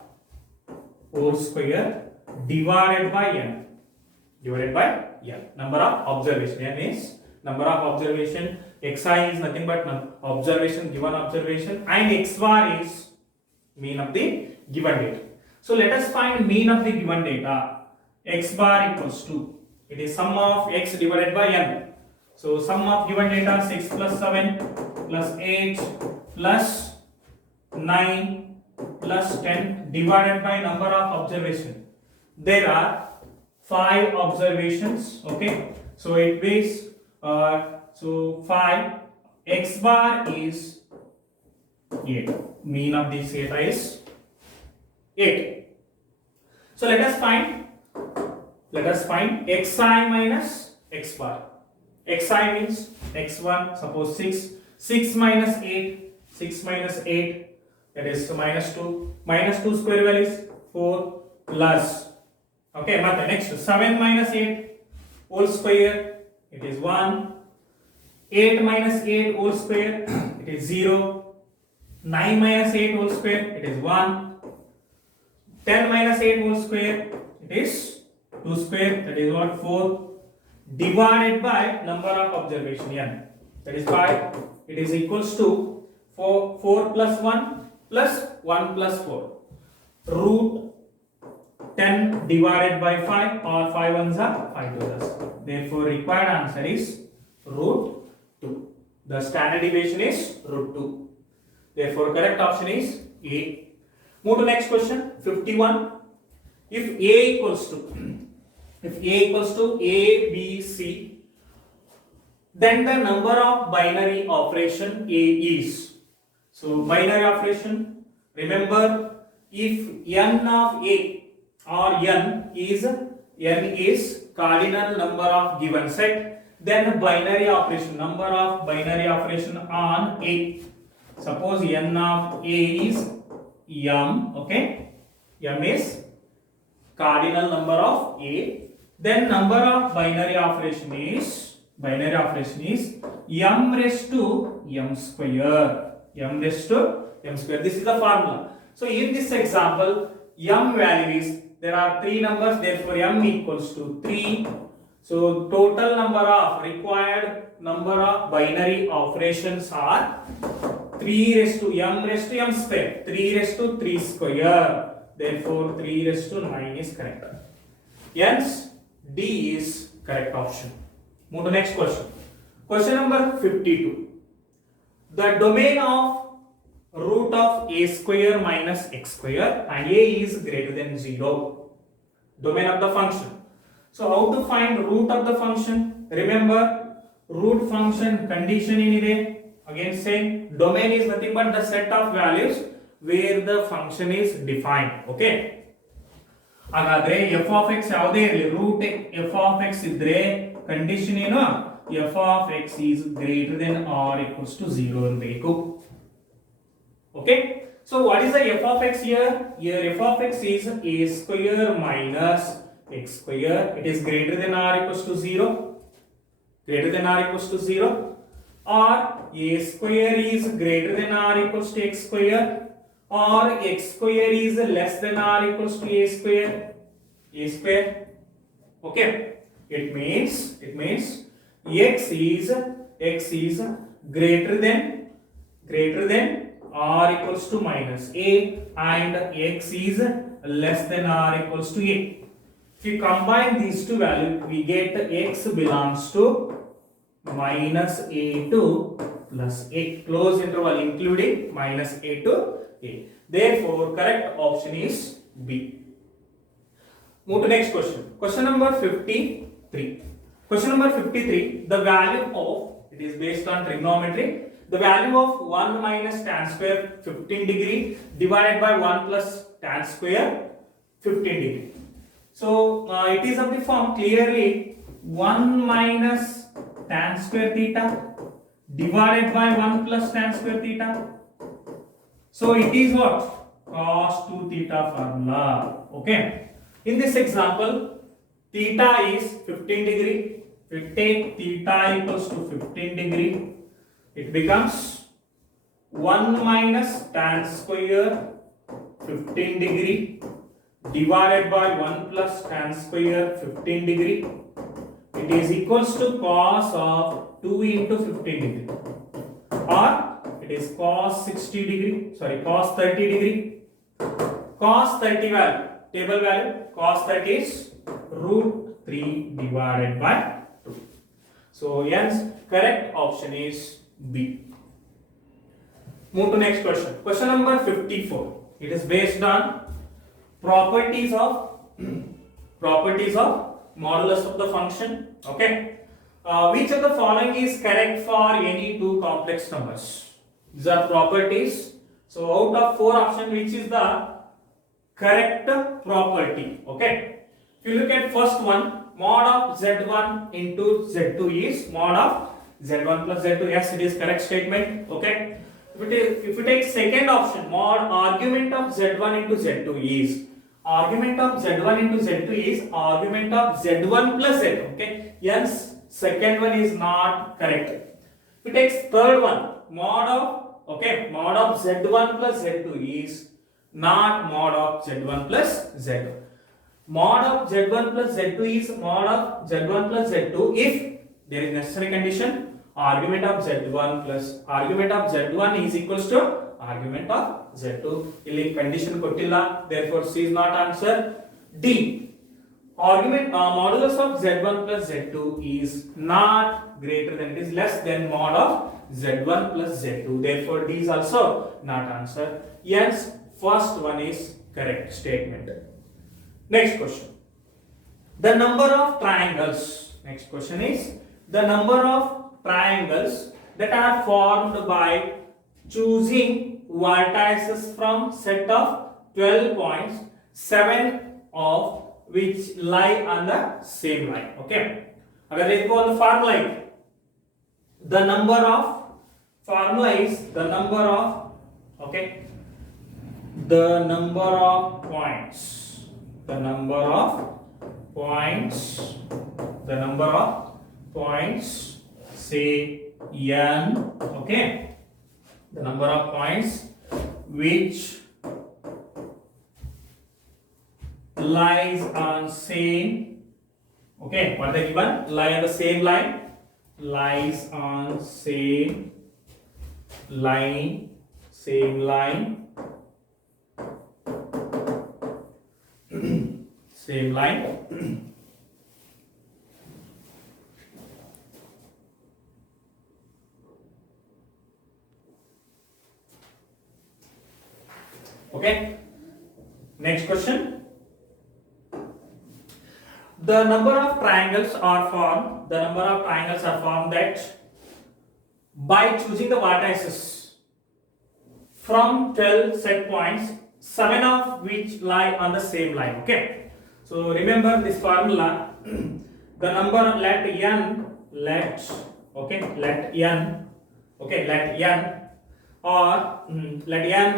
whole square divided by n. Number of observation. N is number of observation. Xi is nothing but observation, given observation, and x bar is mean of the given data. So let us find mean of the given data. X bar equals to, it is sum of x divided by n. So sum of given data 6 plus 7 plus 8 plus 9 plus 10 divided by number of observation. There are 5 observations. Okay, so it means 5. X bar is 8. Mean of this data is 8. So let us find xi minus x bar. Xi means x1, suppose 6. 6 minus 8, that is minus 2. Minus 2 square value is 4 plus. Okay, next 7 minus 8 whole square, it is 1. 8 minus 8 whole square, it is 0. 9 minus 8 whole square, it is 1. 10 minus 8 whole square, it is 2 square, that is what, 4. Divided by number of observation n, that is 5. It is equals to 4 plus 1 plus 1 plus 4. Root 10 divided by 5, or 5 ones are 5 to us. Therefore, required answer is root 2. The standard deviation is root 2. Therefore, correct option is A. Move to next question, 51. If A equals to A, B, C, then the number of binary operation A is. So binary operation, remember, if n of A or n is cardinal number of given set, then binary operation, number of binary operation on A. Suppose n of A is m. Okay, m is cardinal number of A. Then number of binary operation is m raised to m square. This is the formula. So in this example, m value is, there are 3 numbers, therefore m equals to 3. So total required number of binary operations are 3 raised to m square, 3 raised to 3 square. Therefore 3 raised to 9 is correct. Hence D is correct option. Move to next question. Question number 52. The domain of root of a square minus x square and a is greater than 0. Domain of the function. So how to find root of the function? Remember, root function condition in again saying domain is nothing but the set of values where the function is defined. Okay, ಹಾಗಾದ್ರೆ f of x ಯಾವುದೇ ಇರಲಿ, root f of x ಇದ್ರೆ condition ಏನು, f of x is greater than or equals to 0 ಇರಬೇಕು. Okay, so what is the f of x here? Here f of x is a square minus x square. It is greater than or equals to 0. Greater than or equals to 0. Or a square is greater than or equals to x square. Or x square is less than or equals to a square. Okay, it means x is greater than or equals to minus a, and x is less than or equals to a. If you combine these two values, we get x belongs to minus a to plus a, close interval including minus a to a. Therefore, correct option is B. Move to next question. Question number 53. Question number 53. The value of, it is based on trigonometry, the value of 1 minus tan square 15 degree divided by 1 plus tan square 15 degree. So it is of the form clearly 1 minus tan square theta divided by 1 plus tan square theta. So it is what? Cos 2 theta formula. Okay. In this example, theta is 15 degree. If we take theta equals to 15 degree, it becomes 1 minus tan square 15 degree divided by 1 plus tan square 15 degree. It is equals to cos of 2 into 15 degree, or it is cos 60 degree, sorry, cos 30 degree. Cos 30 value, table value, cos 30 is root 3 divided by 2. So hence correct option is B. Move to next question. Question number 54. It is based on properties of modulus of the function. Okay. Which of the following is correct for any two complex numbers? These are properties. So out of 4 options, which is the correct property? Okay. If you look at first one, mod of z1 into z2 is mod of z1 plus z2. Yes, it is correct statement. Okay. If you take second option, mod argument of z1 into z2 is argument of z1 into z2 is argument of z1 plus z2. Okay. Yes, second one is not correct. If you take third one, mod of z1 plus z2 is not mod of z1 plus z2. Mod of z1 plus z2 is mod of z1 plus z2 if there is necessary condition argument of z1 plus argument of z1 is equals to argument of z2. Illi condition kottilla, therefore C is not answer. D, argument modulus of z1 plus z2 is not greater than, it is less than mod of z1 plus z2, therefore D is also not answer. Hence first one is correct statement. Next question. The number of triangles. Next question is the number of triangles that are formed by choosing vertices from set of 12 points, 7 of which lie on the same line. Okay. Agar देखो on the formula, the number of formula is the number of, okay, the number of points. The number of points, say n, okay, the number of points which lies on same, okay, what they given, lie on the same line, lies on same line, same line. Okay. Next question. The number of triangles are formed. That by choosing the vertices from 12 set points, 7 of which lie on the same line. Okay. So remember this formula. The number let n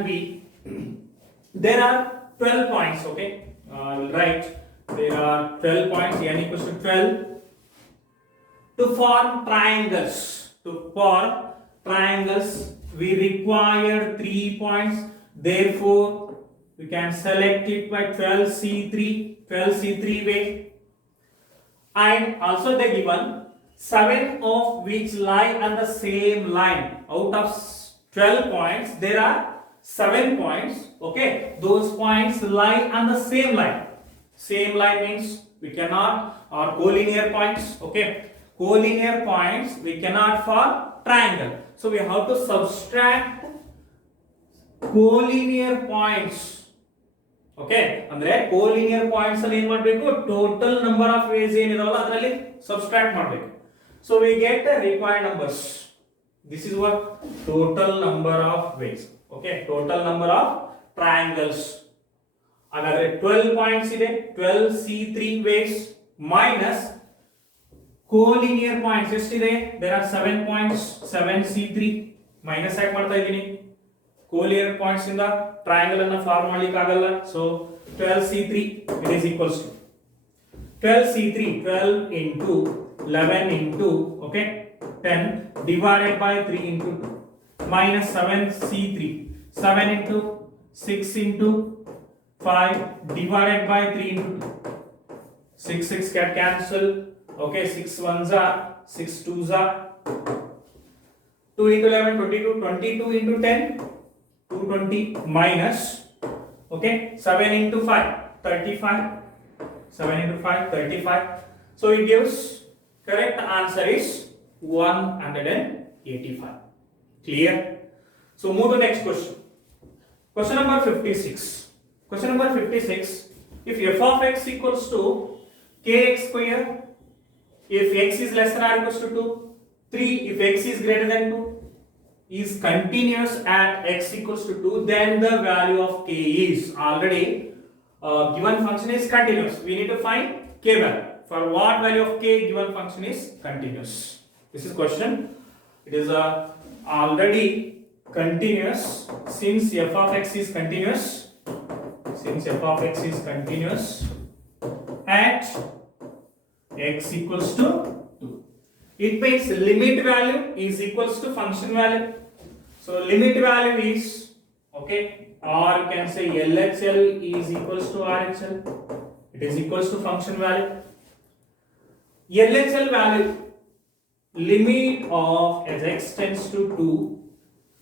be. There are 12 points. Okay. Right. There are 12 points. N equals to 12. To form triangles, we require 3 points. Therefore, we can select it by 12C3 way. And also they given 7 of which lie on the same line. Out of 12 points, there are 7 points. Okay, those points lie on the same line. Same line means we cannot, or collinear points. Okay, collinear points we cannot for triangle. So we have to subtract collinear points. Okay ಅಂದ್ರೆ collinear points ಅಲ್ಲಿ ಏನು ಮಾಡಬೇಕು total number of ways ಏನಿದಾವಲ್ಲ ಅದರಲ್ಲಿ subtract ಮಾಡಬೇಕು so we get required numbers this is what total number of ways okay total number of triangles ಹಾಗಾದ್ರೆ 12 points ಇದೆ 12 C3 ways minus collinear points ಎಷ್ಟಿದೆ there are 7 points 7 C3 minus ಯಾಕೆ ಮಾಡ್ತಾ ಇದ್ದೀನಿ collinear points in the triangle and form ಮಾಡಲಿಕ್ಕೆ ಆಗಲ್ಲ so 12C3 it is equals to 12C3 12 into 11 into okay 10 divided by 3 into 2 minus 7C3 7 into 6 into 5 divided by 3 into 2 6 6 can cancel okay 6 ones are 6 twos are 2 into 11 22 22 into 10 220 minus okay 7 into 5 35 7 into 5 35 so it gives correct answer is 185 clear so move to next question question number 56 if f of x equals to kx square if x is less than or equals to 2 3 if x is greater than 2 is continuous at x equals to 2 then the value of k is already given function is continuous we need to find k value for what value of k given function is continuous this is question it is already continuous since f of x is continuous at x equals to 2 it means limit value is equals to function value so limit value is okay or you can say LHL is equals to RHL it is equals to function value LHL value limit of as x tends to 2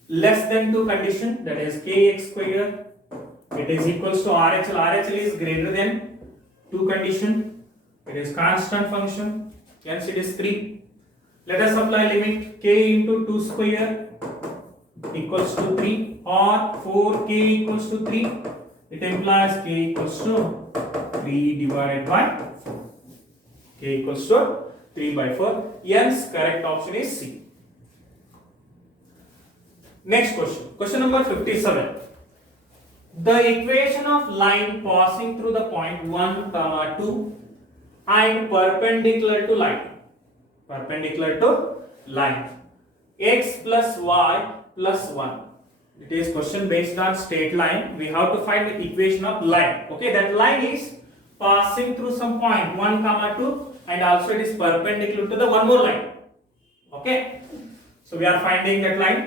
less than 2 condition that is kx square it is equals to RHL is greater than 2 condition it is constant function hence it is 3 let us apply limit k into 2 square equals to 3 or 4k equals to 3 it implies k equals to 3 divided by 4 k equals to 3 by 4 hence correct option is C next question number 57 the equation of line passing through the point 1 comma 2 and perpendicular to line x plus y plus 1 it is question based on straight line we have to find the equation of line okay that line is passing through some point 1 comma 2 and also it is perpendicular to the one more line okay so we are finding that line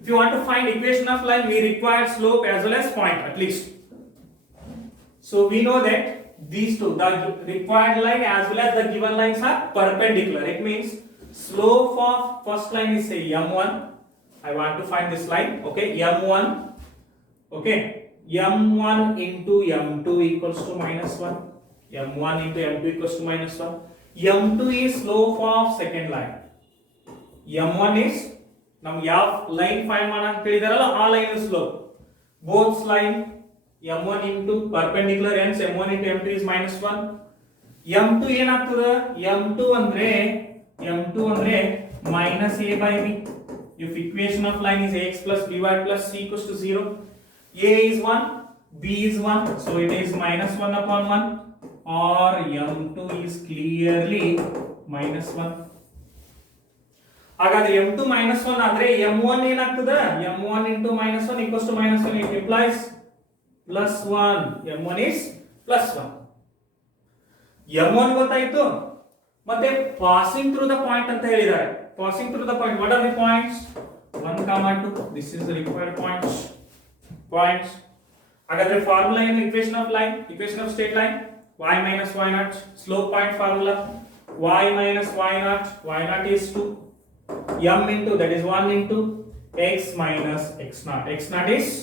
if you want to find equation of line we require slope as well as point at least so we know that these two the required line as well as the given lines are perpendicular it means slope of first line is say m1 I want to find this line okay m1 okay m1 into m2 equals to minus 1 m1 into m2 equals to minus 1 m2 is slope of second line m1 is ನಮಗೆ ಯಾವ line find ಮಾಡೋಣ ಅಂತ ಹೇಳಿದಾರಲ್ಲ ಆ line slope both line m1 into perpendicular hence m1 into m2 is minus 1 m2 ಏನಾಗ್ತದೆ m2 ಅಂದ್ರೆ minus a by b if equation of line is ax plus by plus c equals to 0 a is 1 b is 1 so it is minus 1 upon 1 or m2 is clearly minus 1 ಹಾಗಾದ್ರೆ m2 minus 1 ಆದ್ರೆ m1 ಏನಾಗ್ತದೆ m1 into minus 1 equals to minus 1 it implies plus 1 m1 is plus 1 m1 ಗೊತ್ತಾಯ್ತು ಮತ್ತೆ passing through the point ಅಂತ ಹೇಳಿದ್ದಾರೆ passing through the point what are the points 1 comma 2 this is the required points ಹಾಗಾದ್ರೆ formula ಏನು equation of straight line y minus y naught slope point formula y minus y naught is 2, m into, that is 1 into x minus x naught is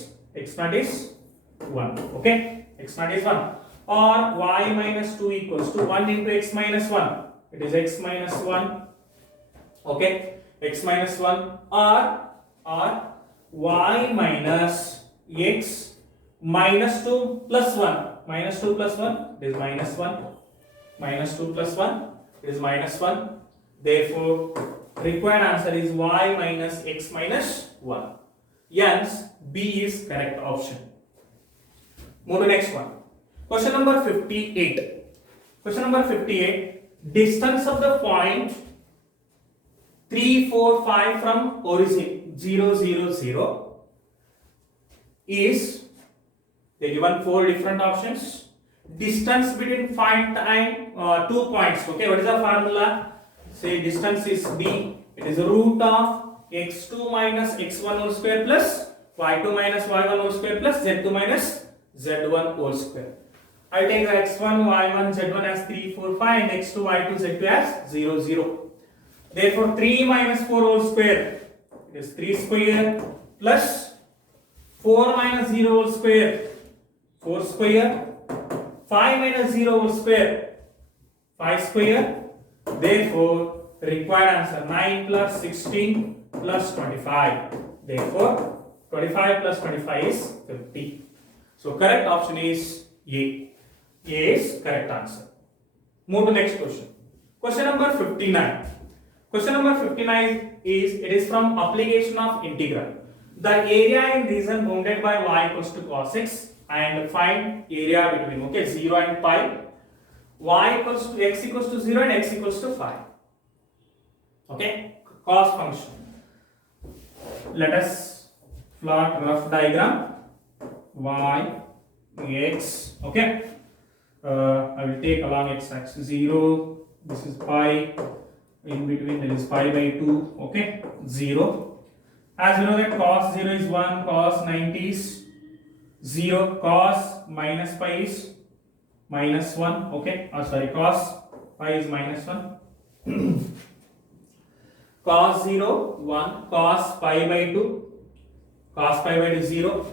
1, okay, x naught is 1, or y minus 2 equals to 1 into x minus 1, it is x minus 1, okay, x minus 1, or y minus x minus 2 plus 1, minus 2 plus 1, it is minus 1, minus 2 plus 1, it is minus 1, therefore required answer is y minus x minus 1. Hence B is correct option. Move to next one. Question number 58. Question number 58. Distance of the point 3, 4, 5 from origin 0, 0, 0 is, they given 4 different options. Distance between point and 2 points. Okay, what is the formula? Say distance is b. It is root of x2 minus x1 whole square plus y2 minus y1 whole square plus z2 minus z1 whole square. I take the x1, y1, z1 as 3, 4, 5 and x2, y2, z2 as 0, 0. Therefore 3 minus 4 whole square is 3 square plus 4 minus 0 whole square 4 square, 5 minus 0 whole square 5 square. Therefore required answer 9 plus 16 plus 25. Therefore 25 plus 25 is 50. So correct option is A. A is correct answer. Move to next question. Question number 59. Question number 59 is, it is from application of integral. The area in region bounded by y equals to cos x and find area between, okay, 0 and pi. Y equals to x equals to 0 and x equals to 5. Okay, cos function. Let us plot rough diagram. Y, x, okay. I will take along x axis 0. This is pi. In between there is pi by 2. Okay, 0. As you know that cos 0 is 1, cos 90 is 0, cos minus pi is minus 1. Okay, cos pi is minus 1. Cos 0, 1, cos pi by 2, cos pi by 2 is 0.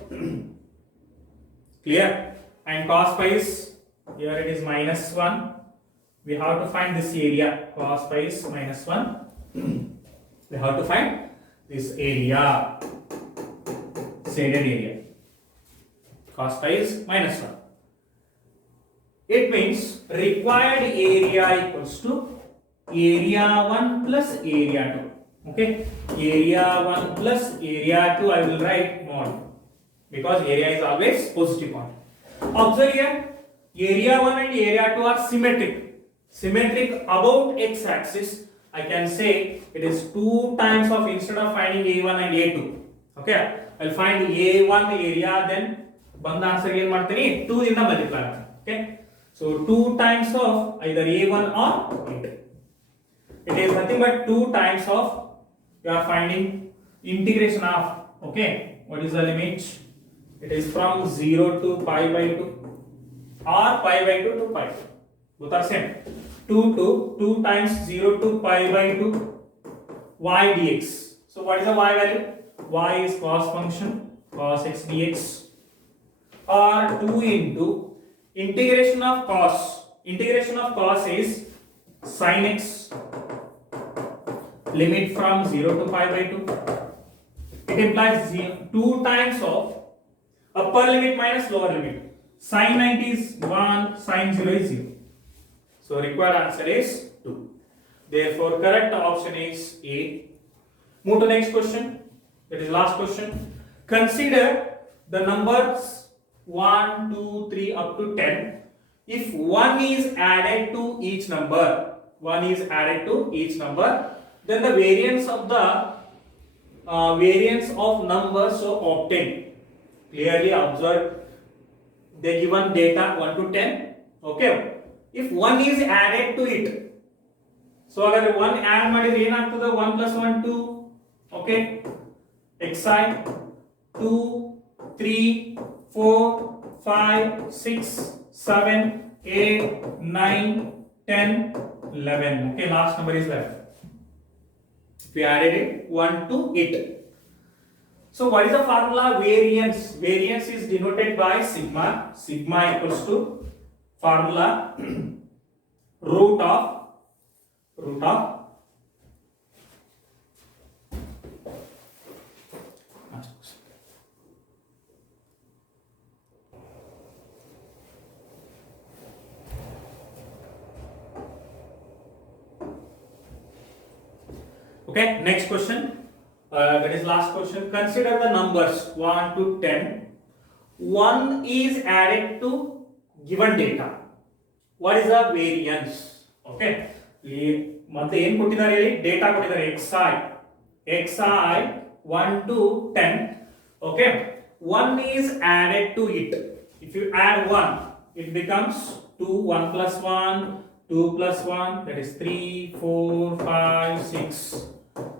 Clear? And cos pi is, here it is minus 1. We have to find this area. Cos pi is minus 1. We have to find this area, shaded area. Cos pi is minus 1. It means required area equals to area 1 plus area 2. Okay, area 1 plus area 2 I will write mod, because area is always positive mod. Observe here, area 1 and area 2 are symmetric. Symmetric about x axis. I can say it is 2 times of, instead of finding a1 and a2. Okay, I will find a1 area, then band answer again martini 2 in the multiply. Okay, so 2 times of either a1 or a2. It is nothing but 2 times of, you are finding integration of, okay, what is the limit? It is from 0 to pi by 2 or pi by 2 to pi 2. Both are same. 2 times 0 to pi by 2 y dx. So what is the y value? Y is cos function, cos x dx, or 2 into integration of cos. Integration of cos is sin x, limit from 0 to pi by 2. It implies 2 times of upper limit minus lower limit. Sin 90 is 1, sin 0 is 0. So required answer is 2. Therefore correct option is A. Move to next question. That is last question. Consider the numbers 1, 2, 3 up to 10. If 1 is added to each number, then the variance of numbers so obtained. Clearly observe, they given data 1 to 10. Okay. If 1 is added to it, so agar 1 add madidre enagtade 1 plus 1 2. Okay, xi 2 3 4 5 6 7 8 9 10 11. Okay, last number is 11. We added it 1 to it. So what is the formula? Variance. Variance is denoted by sigma. Sigma equals to formula root of okay, next question. That is last question. Consider the numbers 1 to 10. 1 is added to given data. What is the variance? Okay. ಮತ್ತೆ ಏನು ಕೊಟ್ಟಿದ್ದಾರೆ ಹೇಳಿ? Data ಕೊಟ್ಟಿದ್ದಾರೆ xi 1 to 10. Okay. 1 is added to it. If you add 1, it becomes 2, 1 plus 1, 2 plus 1, that is 3, 4, 5, 6,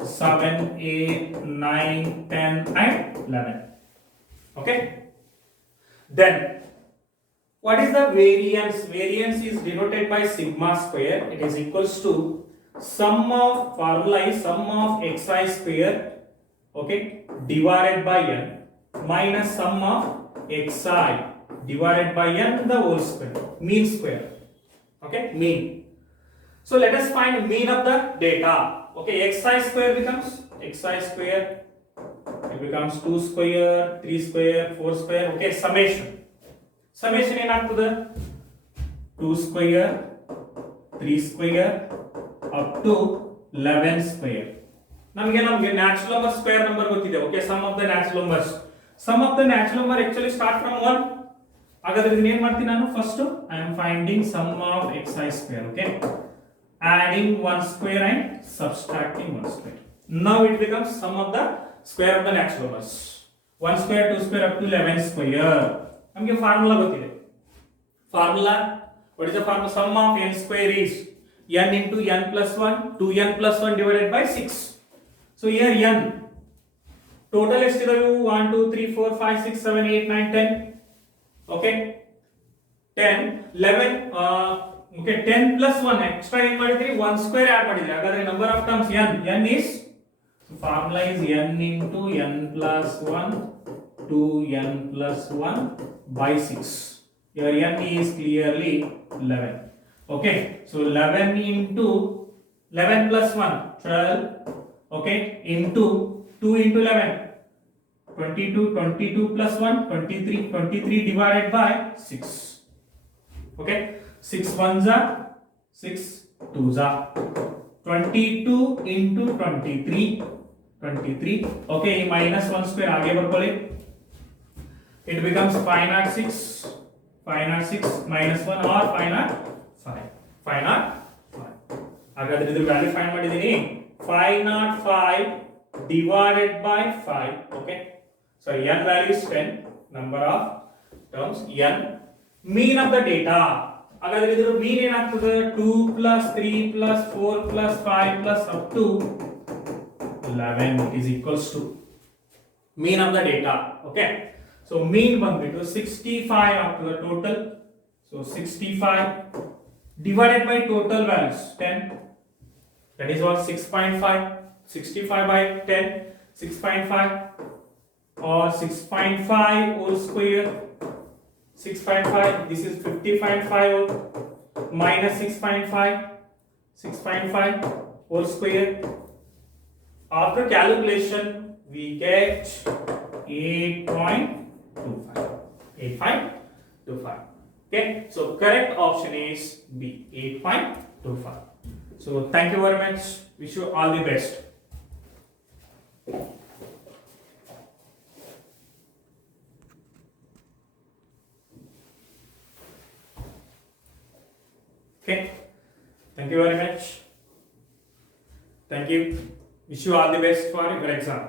7, 8, 9, 10 and 11. Okay. Then what is the variance? Variance is denoted by sigma square. It is equals to sum of formula is sum of xi square, okay, divided by n minus sum of xi divided by n the whole square, mean square. Okay, mean. So let us find mean of the data. Okay, xi square becomes xi square, it becomes 2 square, 3 square, 4 square. Okay, summation ಏನಾಗ್ತದೆ 2 square, 3 square up to 11 square. ನಮಗೆ natural number square number ಗೊತ್ತಿದೆ. Okay, sum of the natural numbers. Sum of the natural number actually start from 1. ಹಾಗಾದ್ರೆ ಇದನ್ನ ಏನು ಮಾಡ್ತೀನಿ ನಾನು? First I am finding sum of xi square. Okay, adding 1 square and subtracting 1 square. Now it becomes sum of the square of the natural numbers. 1 square, 2 square up to 11 square. ನಮಗೆ formula ಗೊತ್ತಿದೆ. Formula, what is the formula? Sum of n square is n into n plus 1, 2n plus 1 divided by 6. So here n total ಎಷ್ಟಿದಾವೆ? 1 2 3 4 5 6 7 8 9 10. Okay, 10 11 okay, 10 plus 1 extra ಏನು ಮಾಡಿದ್ರಿ? 1 square add ಮಾಡಿದ್ರಿ. ಹಾಗಾದ್ರೆ number of terms n is, so formula is n into n plus 1 2n plus 1 by 6. Here n is clearly 11. Okay, so 11 into 11 plus 1 12. Okay, into 2 into 11 22, 22 plus 1 23, 23 divided by 6. Okay, 6 ones are 6 twos are 22 into 23 23. Okay, minus 1 square आगे ಬರ್ಕೊಳ್ಳಿ. It becomes 506 minus 1 or 505. ಹಾಗಾದ್ರೆ ಇದು value find ಮಾಡಿದೀನಿ. 505 divided by 5. Okay, so n value is 10, number of terms n. Mean of the data, ಹಾಗಾದ್ರೆ ಇದರ mean ಏನಾಗ್ತದೆ? 2 plus 3 plus 4 plus 5 plus up to 11 is equals to mean of the data. Okay, so mean ಬಂದ್ಬಿಟ್ಟು 65 after the total. So 65 divided by total values 10, that is what? 6.5. 65 by 10, 6.5 or 6.5 whole square. 6.5, this is 50.5 minus 6.5 whole square. After calculation we get 8.25. Okay, so correct option is B, 8.25. So thank you very much, wish you all the best. Okay, thank you very much. Thank you, wish you all the best for your exam.